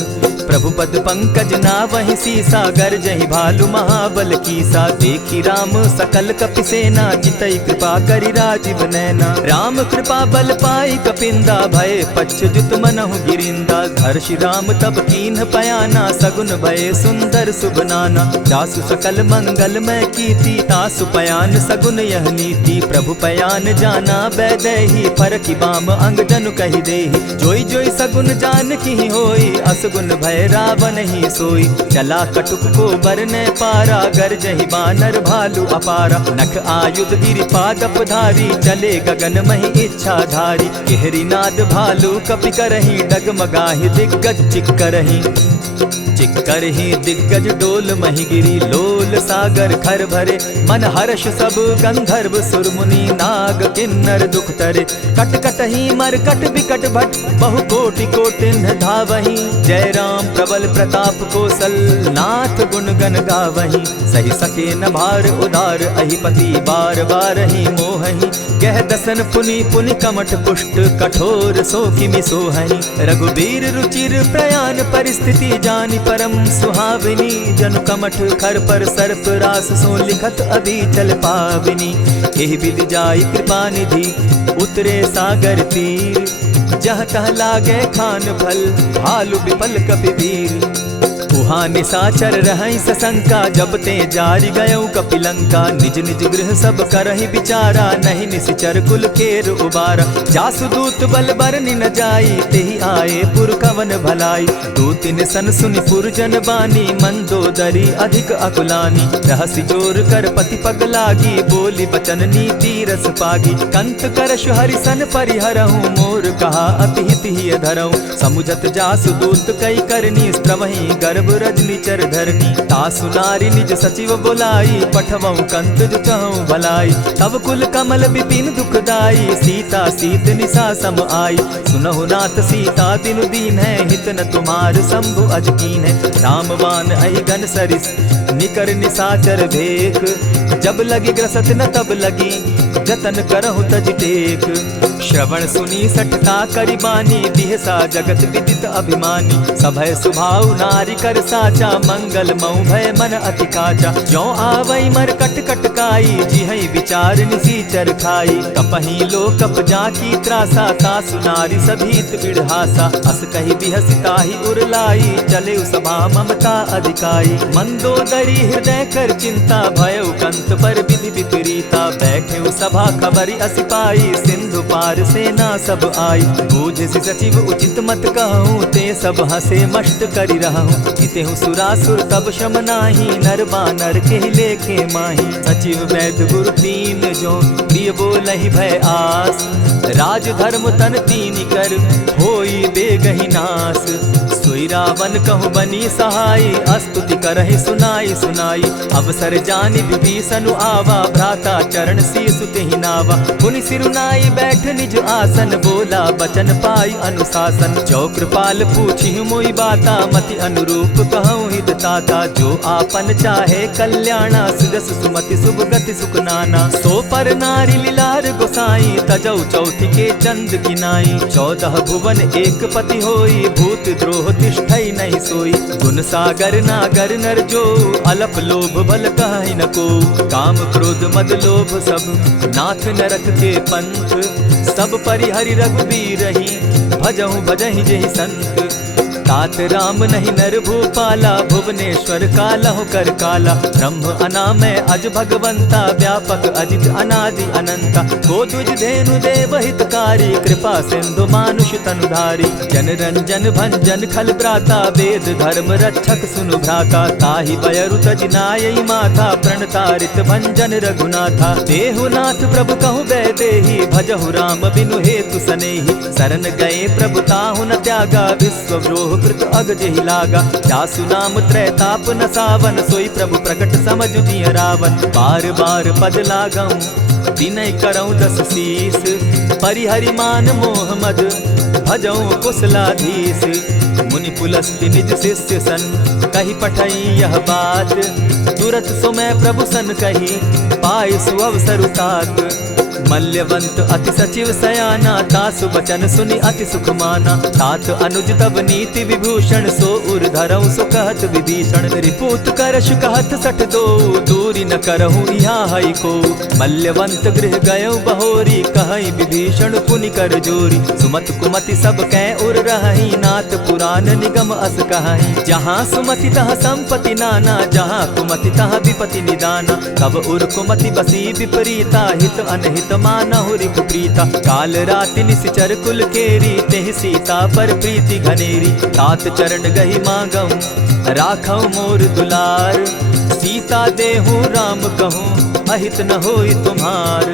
प्रभु पद पंकज नावहि सीसा, गरजहि भालु महाबल कीसा। देखी राम सकल कपि सेना, चितई कृपा करि राजीव नैना। राम कृपा बल पाई कपिंदा, भय पच्युत मनहु गिरिंदा। हर्षि राम तब कीन्ह पयाना, सगुन भय सुंदर शुभ नाना। जासु सकल मंगलमय कीर्ति, तासु पयान सगुन यह नीति। प्रभु पयान जाना बैदेही, फरकि बाम अंग जनु कहि देहि। जोई जोई सगुन जान की होई, असगुन भय रावण ही सोई। चला कटुक को बरने पारा, गरजहि बानर भालु अपारा। नख आयुध गिरि पादप धारी, चले गगन महि इच्छा धारी। केहरी नाद भालु कपि करहि, डगमगाहि दिग्गज चिक्करहि। चिक्करहि दिग्गज डोल महि गिरी, लोल सागर खर भरे। मन हर्ष सब गंधर्व सुर मुनि, नाग किन्नर दुख तरे। कट कटहि मरकट विकट भट, बहु कोटि कोटिन्ह धावहि। जय राम प्रबल प्रताप कौशल नाथ गुण गण गावहीं। सही सके न भार उदार अहिपति बार बार ही मोहहीं। कह दसन पुनि पुनि कमठ पुष्ट कठोर सो किमि सोहहीं। रघुबीर रुचिर प्रयाण परिस्थिति जानि परम सुहाविनी। जनु कमठ खर पर सर्प रास सो लिखत अभी चल पाविनी। एहि विधि जाई कृपा निधि उतरे सागर तीर। जहाँ तह लागे खान फल भालु विपल कपिवीर। उहाँ निशाचर रहई सशंका जब ते जारी गयऊ कपिलंका। निज निज गृह सब करहि विचारा नहीं निशिचर कुल केर उबारा। जासु दूत बल बरनि न जाई तेहि आए पुर कवन भलाई। दो तिन सन सुनि पुरजन बानी मंदोदरी अधिक अकुलानी। रहसि जोर कर पति पग लागी बोली बचन नीति रस पागी। कंत करश हरिसन परिहरहूँ मोर कहा अति हित ही धरऊँ। समुझत जासु दूत कई करनी स्त्रवहीं गर्भ रजनी चर धरनी। तासु नारी निज सचिव बोलाई पठवऊ कंत जो चहु भलाई। तब कुल कमल विपिन दुखदाई सीता सीत निशा सम आई। सुनहु नाथ सीता बिनु दीन है हित न तुम्हार शंभु अजकीन है। रामवान अहि घन सरिस निकर निशाचर भेक। जब लगी ग्रसत न तब लगी जतन करहु तज टेक। श्रवण सुनी सठता करिबानी बिहसा जगत विदित अभिमानी। सभय सुभाव नारी कर साचा मंगल मऊ भय मन अति काचा। जो आवई मर कट कट काई जिहई विचार निसीचर खाई। कपही लो कप जाकी त्रासा तासु नारी सभीत बिढ़ासा। अस कही बिहसिता ही उरलाई चले सभा ममता अधिकाई। मंदोदरी हृदय कर चिंता भयउ कंत पर विधि विपरीता। बैठे सभा खबरी असिपाई सिंधु पार सेना सब आई। बूझ सचिव उचित मत कहूँ ते सब हसे मष्ट करि रहूँ। जितेहु सुरासुर तब शम नाही नर बानर के लेखे माही। सचिव वैद्य गुरु तीन जो प्रिय बोलहि भय आस। राज धर्म तन तीन कर होई बेगहि नास। सोई रावण कहु बनी सहाई अस्तुति करहि सुनाई सुनाई। अवसर जानि विभीषण आवा भ्राता चरण शीसु तेहि नावा। पुनि सिरुनाई बैठ निज आसन बोला बचन पाई अनुशासन। जो कृपाल पूछि मोई बाता मति अनुरूप कहूँ हित ताता। जो आपन चाहे कल्याणा सुजस सुमति शुभ गति सुख नाना। सो पर नारी लीलार गोसाई तजौ चौथी के चंद किनाई। 14 भुवन एक पति होई भूत द्रोह तिष्ठई नहीं सोई। गुण सागर नागर नर जो अलप लोभ बल कहि न को। काम क्रोध मद लोभ सब नाथ नरक के पंथ। सब परिहरि रघुबीरहि भजहु भजहि जेहि संत। तात राम नहीं नर भूपाला भुवनेश्वर कालहु कर काला। ब्रह्म अनामय अज भगवंता व्यापक अजित अनादि अनंता। को द्विज धेनु देव हितकारी कृपा सिंधु मानुष तनुधारी। जन रंजन भंजन खल भ्राता वेद धर्म रक्षक सुनु भ्राता। ताहि बयरु तज नायई माथा प्रणतारित भंजन रघुनाथा। देहुनाथ प्रभु कहु बै देहि भजहु राम बिनु हेतु सनेहि। शरण गए प्रभु ताहु न त्यागा विश्वव्रोह कृत अग जेहि लागा। जासु नाम त्रैताप न सावन सोई प्रभु प्रकट समझ दिय रावण। बार बार पद लागऊं विनय करऊं 10 शीस। परिहरि मान मोह मद भजऊं कुशलाधीश। मुनि पुलस्ति निज शिष्य सन कही पठई यह बात। तुरत सो मैं प्रभु सन कही पाय सुअवसर तात। मल्यवंत अति सचिव सयाना तासु बचन सुनि अति सुख माना। तात अनुज तब नीति विभूषण सो उर धरऊं सो कहत विभीषण। रिपुत करश कहत सठ दो दूरी न करहूँ यहाँ हई को। मल्यवंत गृह गयऊ बहोरी कहई विभीषण पुनि कर जोरी। सुमत कुमति सब कै उर रहई नाथ पुराण निगम अस कहई। जहाँ सुमति तहाँ संपत्ति नाना जहाँ कुमति तहाँ विपति निदाना। तब उर कुमति बसी विपरीता हित अनहित मानहु रिपु प्रीता। काल राति निशिचर कुल केरी तेहि सीता पर प्रीति घनेरी। तात चरण गही मांगऊं राखऊं मोर दुलार। सीता देहूं राम कहूं अहित न होई तुम्हार।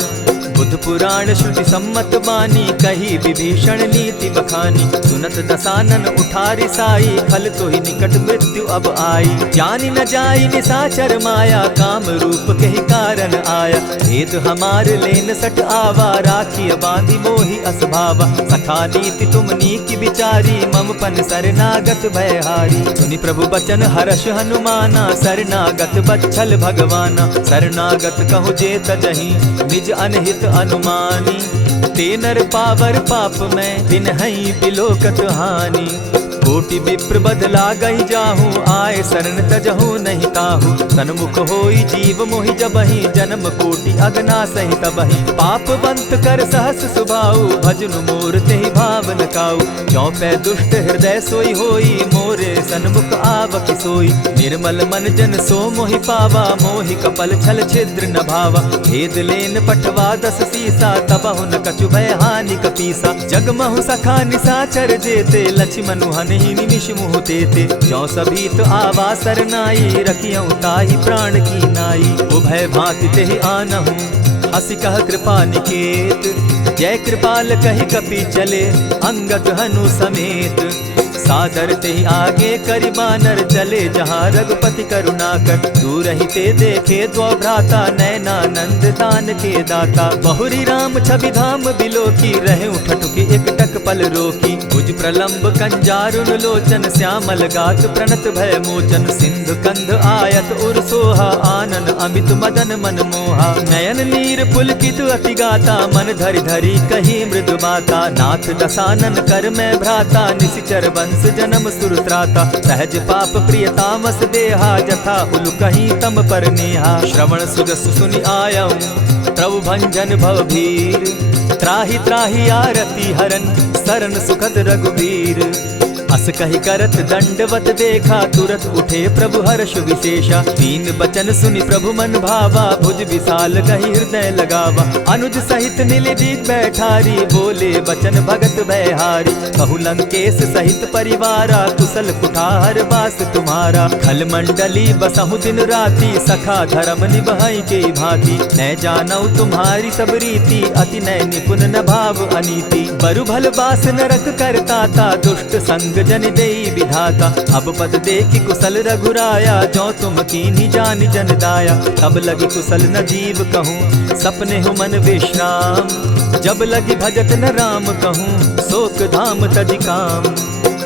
वेद पुराण श्रुति सम्मत बानी, कही विभीषण नीति बखानी। सुनत दसानन उठारी साई, खल तो ही निकट मृत्यु अब आई। जानी न जाई निशाचर माया, काम रूप के ही कारण आया। भेद हमार लेन सट आवा, राखी बांधी मोहि असभावा। सखा नीति तुम नीति विचारी, मम पन शरणागत भयहारी। सुनि प्रभु बचन हर्ष हनुमाना, शरणागत बच्छल भगवाना। शरणागत कहु जे तजहि, निज अनहित अनुमानी। ते नर पावर पाप में, बिन हई बिलोकत हानि। कोटि विप्र बदला गई जाहू, आए शरण तजहू नहीं ताहू। सन्मुख होई जीव मोहि जबहि, जन्म कोटि अगना सहि तबहि। पाप बंत कर सहस सुभाऊ, भजनु मोर तेहि भावन काऊ। जो पै दुष्ट हृदय सोई होई, मोरे सन्मुख आवक सोई। निर्मल मन जन सो मोहि पावा, मोहि कपल छल छिद्र न भावा। भेद लेन पठवा दस सीसा, तबहु न कछु भय हानि कपीसा। जगमहु सखा निशाचर जेते, लक्ष्मण हनि निमिष मुह तेते। जो सभी तो आवा सरनाई, रखियौ ताहि प्राण की नाई। उभय भांति तेहि आनहु, हसी कह कृपा निकेत। जय कृपाल कहि कपि चले, अंगद हनु समेत। सादर तेहि आगे करि बानर, चले जहाँ रघुपति करुणाकर। दूर ही ते देखे द्वौ भ्राता, नैनानंद दान के दाता। बहुरी राम छवि धाम बिलोकी, रहे उठठुकी एक टक पल रोकी। भुज प्रलंब कंजारुन लोचन, श्यामल गात प्रणत भय मोचन। सिंधु कंध आयत उर सोहा, आनन अमित मदन मन मोहा। नयन नीर पुलकित अति गाता, मन धरि धरि कही मृदु बाता। नाथ दसानन कर मैं भ्राता, निशिचर वंश जन्म सुरत्राता। सहज पाप प्रिय तामस देहा, जथा उलु कहीं तम पर नेहा। श्रवण सुजस सुनि आयऊ, प्रभु भंजन भव भीर। त्राहि त्राहि आरती हरन, सरन सुखद रघुवीर। अस कहि करत दंडवत देखा, तुरत उठे प्रभु हर्ष विशेषा। तीन बचन सुनि प्रभु मन भावा, भुज विशाल कहि हृदय लगावा। अनुज सहित नीलदीप बैठारी, बोले बचन भगत भयहारी। कहु लंकेश सहित परिवारा, कुशल कुठार बास तुम्हारा। खल मंडली बसहु दिन राति, सखा धर्म निभाई के भांति। न जानौ तुम्हारी सब रीति, अति नय निपुण न भाव अनीति। बरु भल बास नरक करताता, दुष्ट संग जन देई विधाता। अब पद देखि कुशल रघुराया, जो तुम कीन्ही जानि जन दाया। तब लगी कुशल न जीव कहूँ, सपने हो मन विश्राम। जब लगी भजत न राम कहूँ, शोक धाम तजि काम।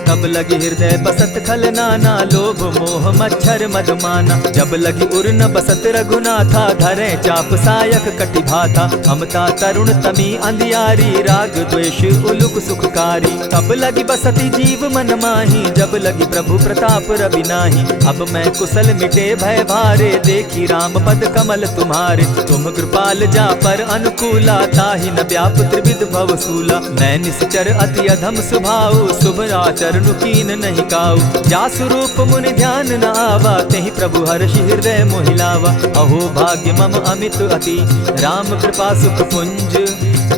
तब लगी हृदय बसत खल नाना, लोभ मोह मच्छर मदमाना। जब लगी उर न बसत रघुनाथा, धरे चाप सायक कटि भाता। ममता तरुण तमी अंधियारी, राग द्वेष उलुक सुखकारी। तब लगी बसती जीव मन माही, जब लगी प्रभु प्रताप रवि नाही। अब मैं कुशल मिटे भय भारे, देखी राम पद कमल तुम्हारे। तुम कृपाल जा पर अनुकूला, ताहि न व्याप त्रिविध भव सूला। मैं निश्चर अति अधम स्वभाव, शुभ आचरण कीन नहीं काऊ। जासु रूप मुनि ध्यान न आवा, तेहि प्रभु हर्षि हृदय मोहिलावा। अहो भाग्य मम अमित अति, राम कृपा सुख पुंज।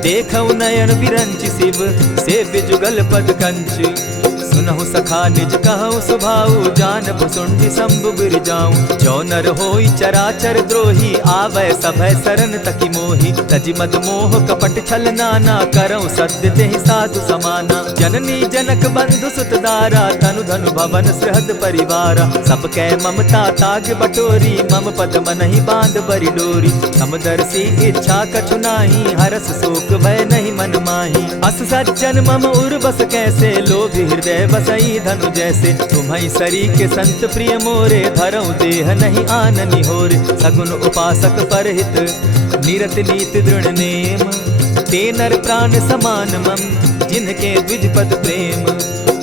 देखऊ नयन विरंचि शिव, सेव्य जुगल पद कंच। सुनहु सखा निज कहूँ सुभाऊ, जान भुसुंडी शंभु गिर जाऊं। जो नर होई चराचर द्रोही, आवै सभय सरन तकी मोही। तजि मद मोह कपट छल नाना, करऊँ सत्य तेहि साधु समाना। जननी जनक बंधु सुत दारा, तनु धनु भवन सृहद परिवारा। सब कै ममता ताग बटोरी, मम पद मनहि बांध बरि डोरी। समदर्शी इच्छा कछु नाही, हरस शोक भय नहीं मन माही। अस सज्जन मम उर बस कैसे, लोभ हृदय बसई धनु जैसे। तुम्हि सरी के संत प्रिय मोरे, धरऊ देह नहीं आननि होरे। सगुन उपासक परहित, निरत नीति दृढ़ नेम। ते नर प्राण समान मम, जिनके द्विज पद प्रेम।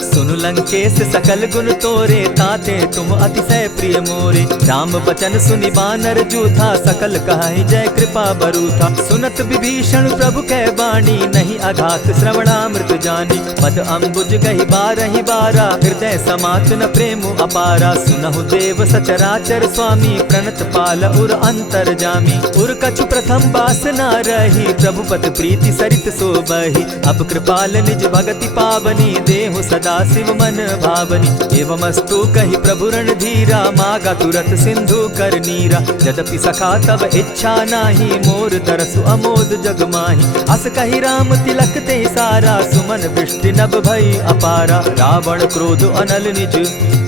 सुनु लंकेश सकल गुण तोरे, ताते तुम अतिशय प्रिय मोरे। राम बचन सुनि बानर जूथा, सकल कहाई जय कृपा बरूथा। सुनत विभीषण प्रभु कै बाणी, नहीं अघात श्रवणामृत जानी। पद अम्बुज गहि बारहि बारा, हृदय समात न प्रेम अपारा। सुनहु देव सचराचर स्वामी, प्रणत पाल उर अंतर जामी। उर कछु प्रथम बास न रही, प्रभु पद प्रीति सरित सोबहि। अब कृपाल निज भगति पावनी, देहु सदा शिव सुमन भावनी। एवमस्तु कहि प्रभु रणधीरा, मागा तुरत सिंधु कर नीरा। यद्यपि सखा तब इच्छा नाही, मोर तरसु अमोद जग माही। अस कहि राम तिलक ते सारा, सुमन वृष्टि नभ भई अपारा। रावण क्रोध अनल निज,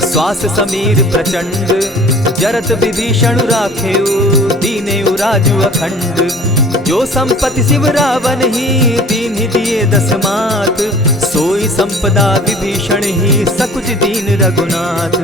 श्वास समीर प्रचंड। जरत विभीषण राखेउ, दीनेउ राजु अखंड। जो संपत्ति शिव रावण ही, दीन्हि दिए दस मात। सोई संपदा विभीषण ही, सकुच दीन रघुनाथ।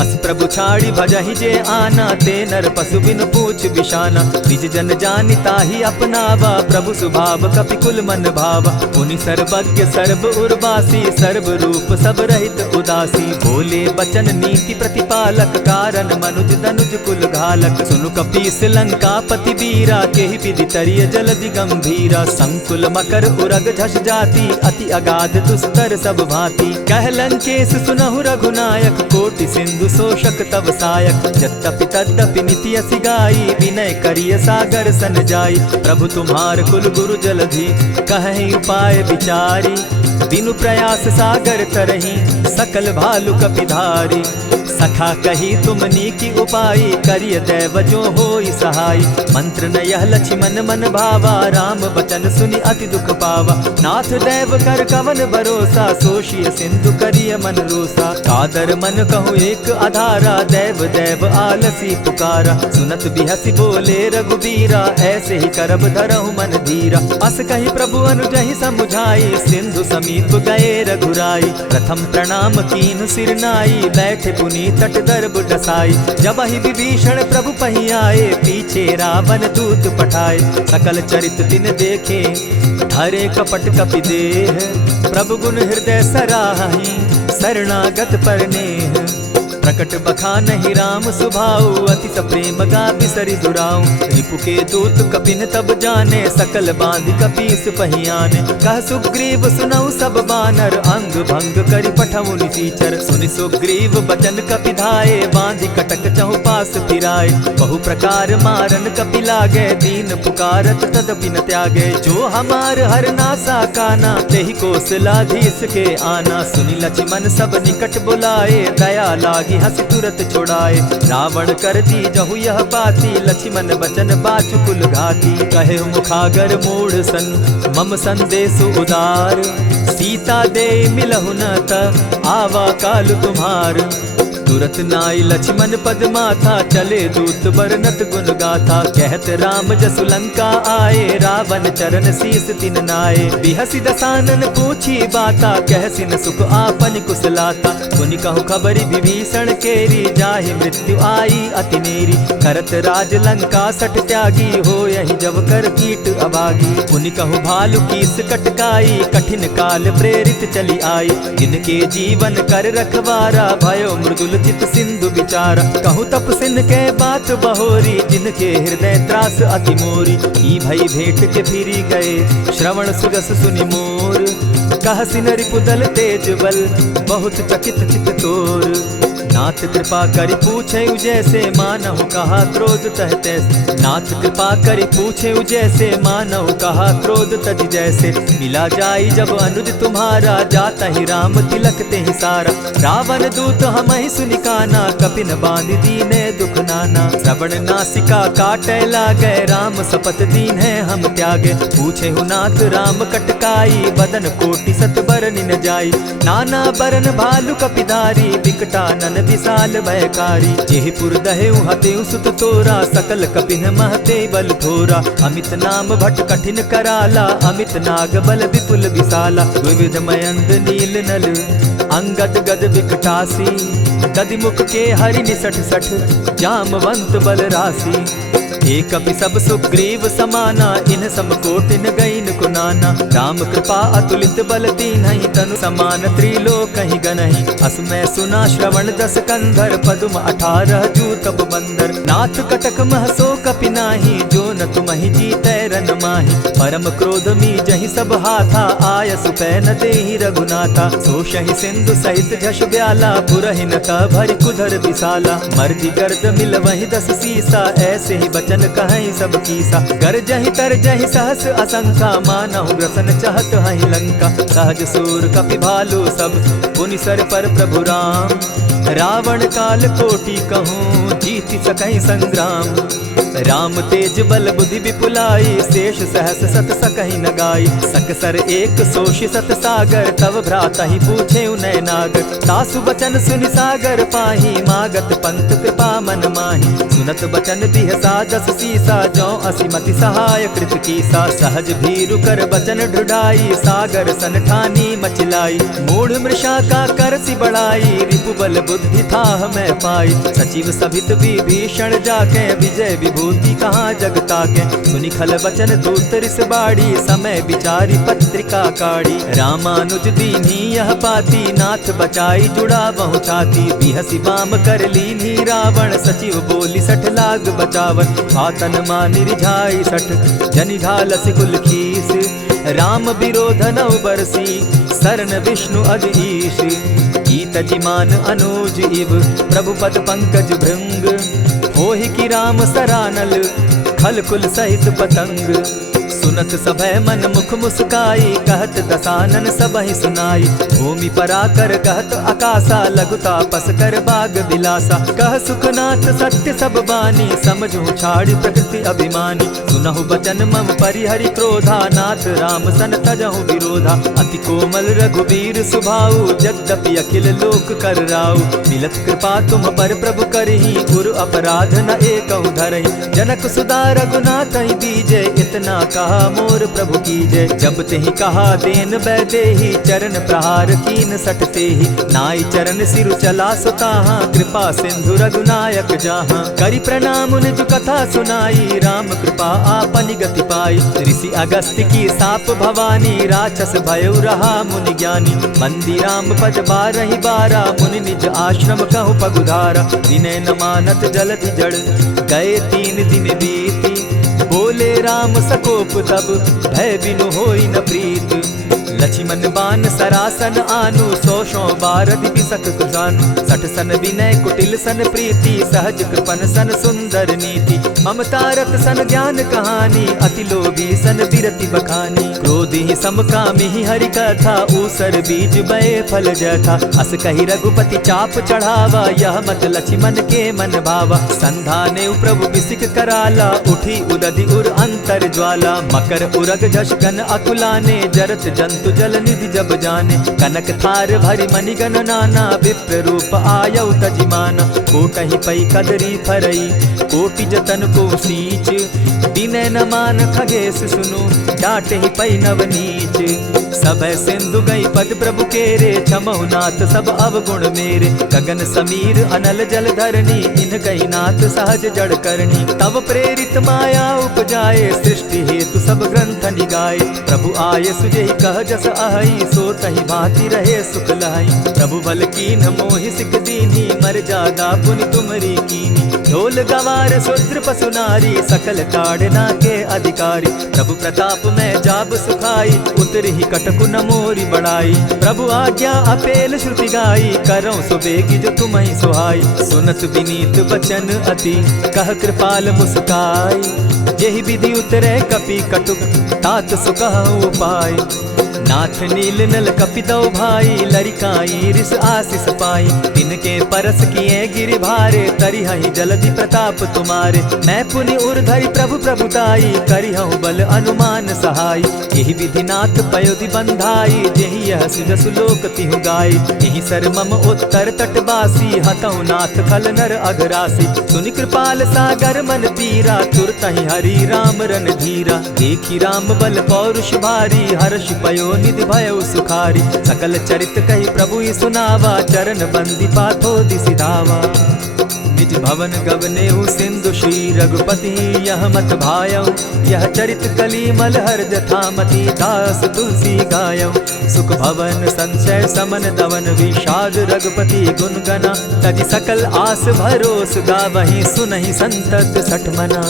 अस प्रभु छाड़ी भजहि जे आना, ते नर पशु बिन पूछ बिशाना। निज जन जानि ताहि अपनावा, प्रभु स्वभाव कपि कुल मन भावा। पुनि सर्वज्ञ सर्व उर्वासी, सर्व रूप सब रहित उदासी। बोले बचन नीति प्रतिपालक, कारण मनुज दनुज कुल घालक। सुनु कपीस लंकापति वीरा, केहि विधि तरिय जलधि गंभीरा। संकुल मकर उरग झष जाति, अति अगाध दुस्तर सब भांति। कह लंकेश सुनहु रघुनायक, कोटि सिंधु शोषक तव सायक। यद्यपि तद्यपि नीति असि गाई, विनय करिय सागर सन जाई। प्रभु तुम्हार कुल गुरु जलधि, कहि उपाय विचारी। बिनु प्रयास सागर तरही, सकल भालु कपिधारी। सखा कही तुम नीकी उपाई, करिय दैव जो होई सहाई। मंत्र न यह लक्ष्मण मन भावा, राम बचन सुनि अति दुख पावा। नाथ दैव कर कवन भरोसा, सोषिय सिंधु करिय मन रोसा। कादर मन कहूँ एक आधारा, दैव दैव आलसी पुकारा। सुनत बिहसी बोले रघुबीरा, ऐसे ही करब धरहु मन धीरा। अस कही प्रभु अनुजहि समुझाई, सिंधु समीप गए रघुराई। प्रथम प्रणाम कीन सिर नाई, बैठे पुनि तट दर्भ डसाई। जब ही विभीषण प्रभु पही आए, पीछे रावण दूत पठाए। सकल चरित तिन देखे, धरे कपट कपि देह। प्रभु गुण हृदय सराहि, शरणागत पर नेह। प्रकट बखानहि राम सुभाऊ, अति सप्रेम गा बिसरि दुराऊ। रिपु के दूत कपिन तब जाने, सकल बांधि कपीस पहियाने। कह सुग्रीव सुनऊ सब बानर, अंग भंग करि पठऊ निसीचर। सुनि सुग्रीव बचन कपि धाये, बांधि कटक चहु पास फिराए। बहु प्रकार मारन कपि लागे, दीन पुकारत तदपि न त्यागे। जो हमार हर नासा काना, तेहि कौशलाधीश के आना। सुनि लक्ष्मण सब निकट बुलाए, दया लागी हंसी तुरत छुड़ाए। रावण कर दी जहु यह बाती, लक्ष्मण बचन बाचुकुल घाती। कहे मुखागर मूढ़ सन, मम संदेश उदार। सीता दे मिलहु न त, आवा काल तुम्हार। तुरत नाई लक्ष्मण पद माथा, चले दूत बरनत गुण गाथा। कहत राम जसु लंका आए, रावण चरण शीस तिन नाये। बिहसि दसानन पूछी बाता, कहसिन सुख आपन कुशलाता। सुनि कहु खबरि विभीषण केरी, जाहि मृत्यु आई अति नेरी। करत राज लंका सठ त्यागी, हो यही जब कर कीट अभागी। पुनि कहु भालु कीस कटकाई, कठिन काल प्रेरित चली आई। जिनके जीवन कर रखवारा, भयो मृदुल चित सिंधु विचारा। कहूँ तपसिन के बात बहोरी, जिनके हृदय त्रास अति मोरी। ई भई भेंट के फिरी गए, श्रवण सुजस सुनि मोर। कहसिन रिपुदल तेज बल, बहुत चकित चित तोर। नाथ कृपा करि पूछे जैसे, मानहु कहा क्रोध तह तैसे। नाथ कृपा करि पूछे जैसे, मानहु कहा क्रोध तज जैसे। मिला जाई जब अनुज तुम्हारा, जाता ही राम तिलक ते ही सारा। रावण दूत हम ही सुनि काना, कपिन बांधि दीने दुख नाना। श्रवण नासिका काटे लागे, राम सपत दीन है हम त्यागे। पूछे हु नाथ राम कटकाई, बदन कोटि सत बरनि न जाई। नाना बरन भालु कपिधारी, विकटानन विशाल भयकारी। जेहि पुर दहेउ हतेउ सुत तोरा, सकल कपिन महते बल थोरा। अमित नाम भट कठिन कराला, अमित नाग बल विपुल विशाला। विविध मयंद नील नल, अंगद गद विकटासी। दधि मुख के हरि निसठ सठ, जामवंत बल राशि। एक कपि सब सुग्रीव समाना, इन समकोटिन गईन कुनाना। राम कृपा अतुलित बल तीन्हि, तनु समान त्रिलोक ही गनहि। असमय सुना श्रवण दस कंधर, पदुम 18 जूतब बंदर। नाथ कटक महसो कपि नाही, जो न तुमहि जीतै रन माहि। परम क्रोध मी जहि सब हाथा, आय सुपै न देहि रघुनाथा। सोषहि सिंधु सहित झष ब्याला, पुरहि न भरि कुधर विशाला। मर्दि गर्द मिल वहि 10 सीसा, ऐसे ही बचन कहीं सब कीसा। गरजहि तरजहि सहस असंखा, मानहु ग्रसन चहत हहि लंका। सहज सूर कपि भालु सब, पुनि सर पर प्रभु राम। रावण काल कोटि कहूँ जीति सकहि संग्राम। राम तेज बल बुद्धि विपुलाई शेष सहस सत सकहि न गाई। सकसर एक सोषि सत सागर तव भ्राता ही पूछे उनय नागर। तासु बचन सुनि सागर पाही मागत पंत कृपा मन माही। सुनत बचन दिह सादस सीसा जौ असिमति सहाय कृत कीसा। सहज भीरु कर बचन ढुढ़ाई सागर सन ठानी मचिलाई। मूढ़ मृषा का कर सि बढ़ाई रिपु बल बुद्धि थाह मैं पाई। सचिव सभित विभीषण जाके विजय विभूति कहाँ जगता के। सुनि खल बचन दूत रिस बाड़ी समय विचारी पत्रिका काढ़ी। रामानुज दीनी यह पाती नाथ बचाई जुड़ा बहु छाती। बिहसी बाम कर लीनी रावण सचिव बोली सठ लाग बचावन। आतन मानि रिझाई सठ जनि घालसि कुल खीस। राम विरोध नव बरसी सरन विष्णु अज ईश। गीत जिमान अनुज इव प्रभु पद पंकज भृंग। होहि कि राम सरानल खल कुल सहित पतंग। सुनत सभय मन मुख मुस्काई कहत दसानन सबहि सुनाई। भूमि पराकर कहत आकाशा लघु तापस कर बाग बिलासा। कह सुखनाथ सत्य सब बानी समझू छाड़ी प्रकृति अभिमानी। सुनहु बचन मम परिहरि क्रोधा नाथ राम सन तजहु विरोधा। अति कोमल रघुबीर सुभाऊ यद्यपि अखिल लोक कर राऊ। मिलत कृपा तुम पर प्रभु करही गुरु अपराध न एकहु धरहि। जनक सुदा रघुनाथ ही दीजे इतना कहा मोर प्रभु की जय। जब तेहि कहा देन बैदेही चरण प्रहार कीन सट तेहि। नाई चरण सिरु चला सुताहा कृपा सिंधु रघुनायक जाहा। करि प्रणाम निज कथा सुनाई राम कृपा आपनि गति पाई। ऋषि अगस्त्य की साप भवानी राक्षस भयउ रहा मुनि ज्ञानी। बंदी राम पद बारहि बारा मुनि निज आश्रम कहु पगुधारा। विनय न मानत जलधि जड़ गए 3 दिन बीती। बोले राम सकोप तब भय बिनु होई न प्रीत। लक्ष्मण बान सरासन आनु 100 बारदि बिसक कुजानु। 60 सन विनय कुटिल सन प्रीति सहज कृपन सन सुंदर नीति। ममता रत सन ज्ञान कहानी अति लोभी सन बिरति बखानी। क्रोधी समकामी हरि कथा ऊसर बीज बये फल जथा। अस कही रघुपति चाप चढ़ावा यह मत लक्ष्मण के मन भावा। संधाने प्रभु बिसिक कराला उठी उदधि उर अंतर ज्वाला। मकर उरग झष गन अकुलाने जरत जंतु जल निधि जब जाने। कनक थार भरि मणिगण नाना विप्र रूप आयउ तजिमाना। कोटहि पै कदरी फरई कोटि जतन को सींच। दिनै न मान खगेश सुनु डांटहि पै नव नीच। सब सिंधु गई पद प्रभु केरे छमहु नाथ सब अवगुण मेरे। गगन समीर अनल जल धरनी इन गई नाथ सहज जड़ करनी। तब प्रेरित माया उपजाए सृष्टि हेतु सब ग्रंथ निगाए। प्रभु आय सुजहि कह जस अहई सो तहि भांति रहे सुख लहई। प्रभु बल कीन मोहि सिख दीनी मर्यादा पुनि तुमरी कीनी। ढोल गवार शूद्र पशु नारी सकल ताड़ना के अधिकारी। प्रभु प्रताप में जाब सुखाई उतरहि कटकु न मोरी बढ़ाई। प्रभु आज्ञा अपेल श्रुति गाई करौ सुबेगी जो तुम्हि सुहाई। सुनत विनीत बचन अति कह कृपाल मुस्काई। जेहि विधि उतरे कपि कटुक तात सुकहु उपाय। नाथ नील नल कपितौ भाई लरिकाई रिस आशीष पाई। तिनके परस किए गिरि भारे तरिहहि जलधि प्रताप तुम्हारे। मैं पुनि उर्धरि प्रभु प्रभुताई करिहु बल अनुमान सहाय। यही विधि नाथ पयोधि बंधाई जेहि यह सुजसु लोक तिहु गाई। यही सर मम उत्तर तटवासी हतौ नाथ खल नर अघरासी। सुनि कृपाल सागर मन पीरा तुरतहि हरि राम रन धीरा। देखी राम बल पौरुष भारी हर्ष पयो निधि भयउ सुखारी। सकल चरित कही प्रभु ही सुनावा चरण बंदी पाथो दिसि धावा। निज भवन गवनेहु सिंधु श्री रघुपति यह मत भायौ। यह चरित कली मलहर जथामति दास तुलसी गायौ। सुख भवन संशय समन दवन विषाद रघुपति गुण गना। तजि सकल आस भरोस गावहि सुनहि संतत सठ मना।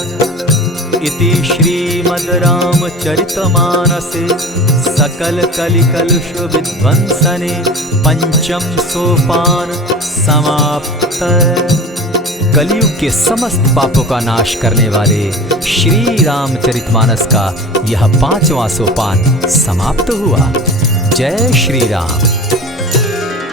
इति श्रीमद् रामचरितमानसे सकल कलिकलुष विध्वंसने पंचम सोपान समाप्त। कलयुग के समस्त पापों का नाश करने वाले श्री रामचरितमानस का यह 5वां सोपान समाप्त हुआ। जय श्री राम।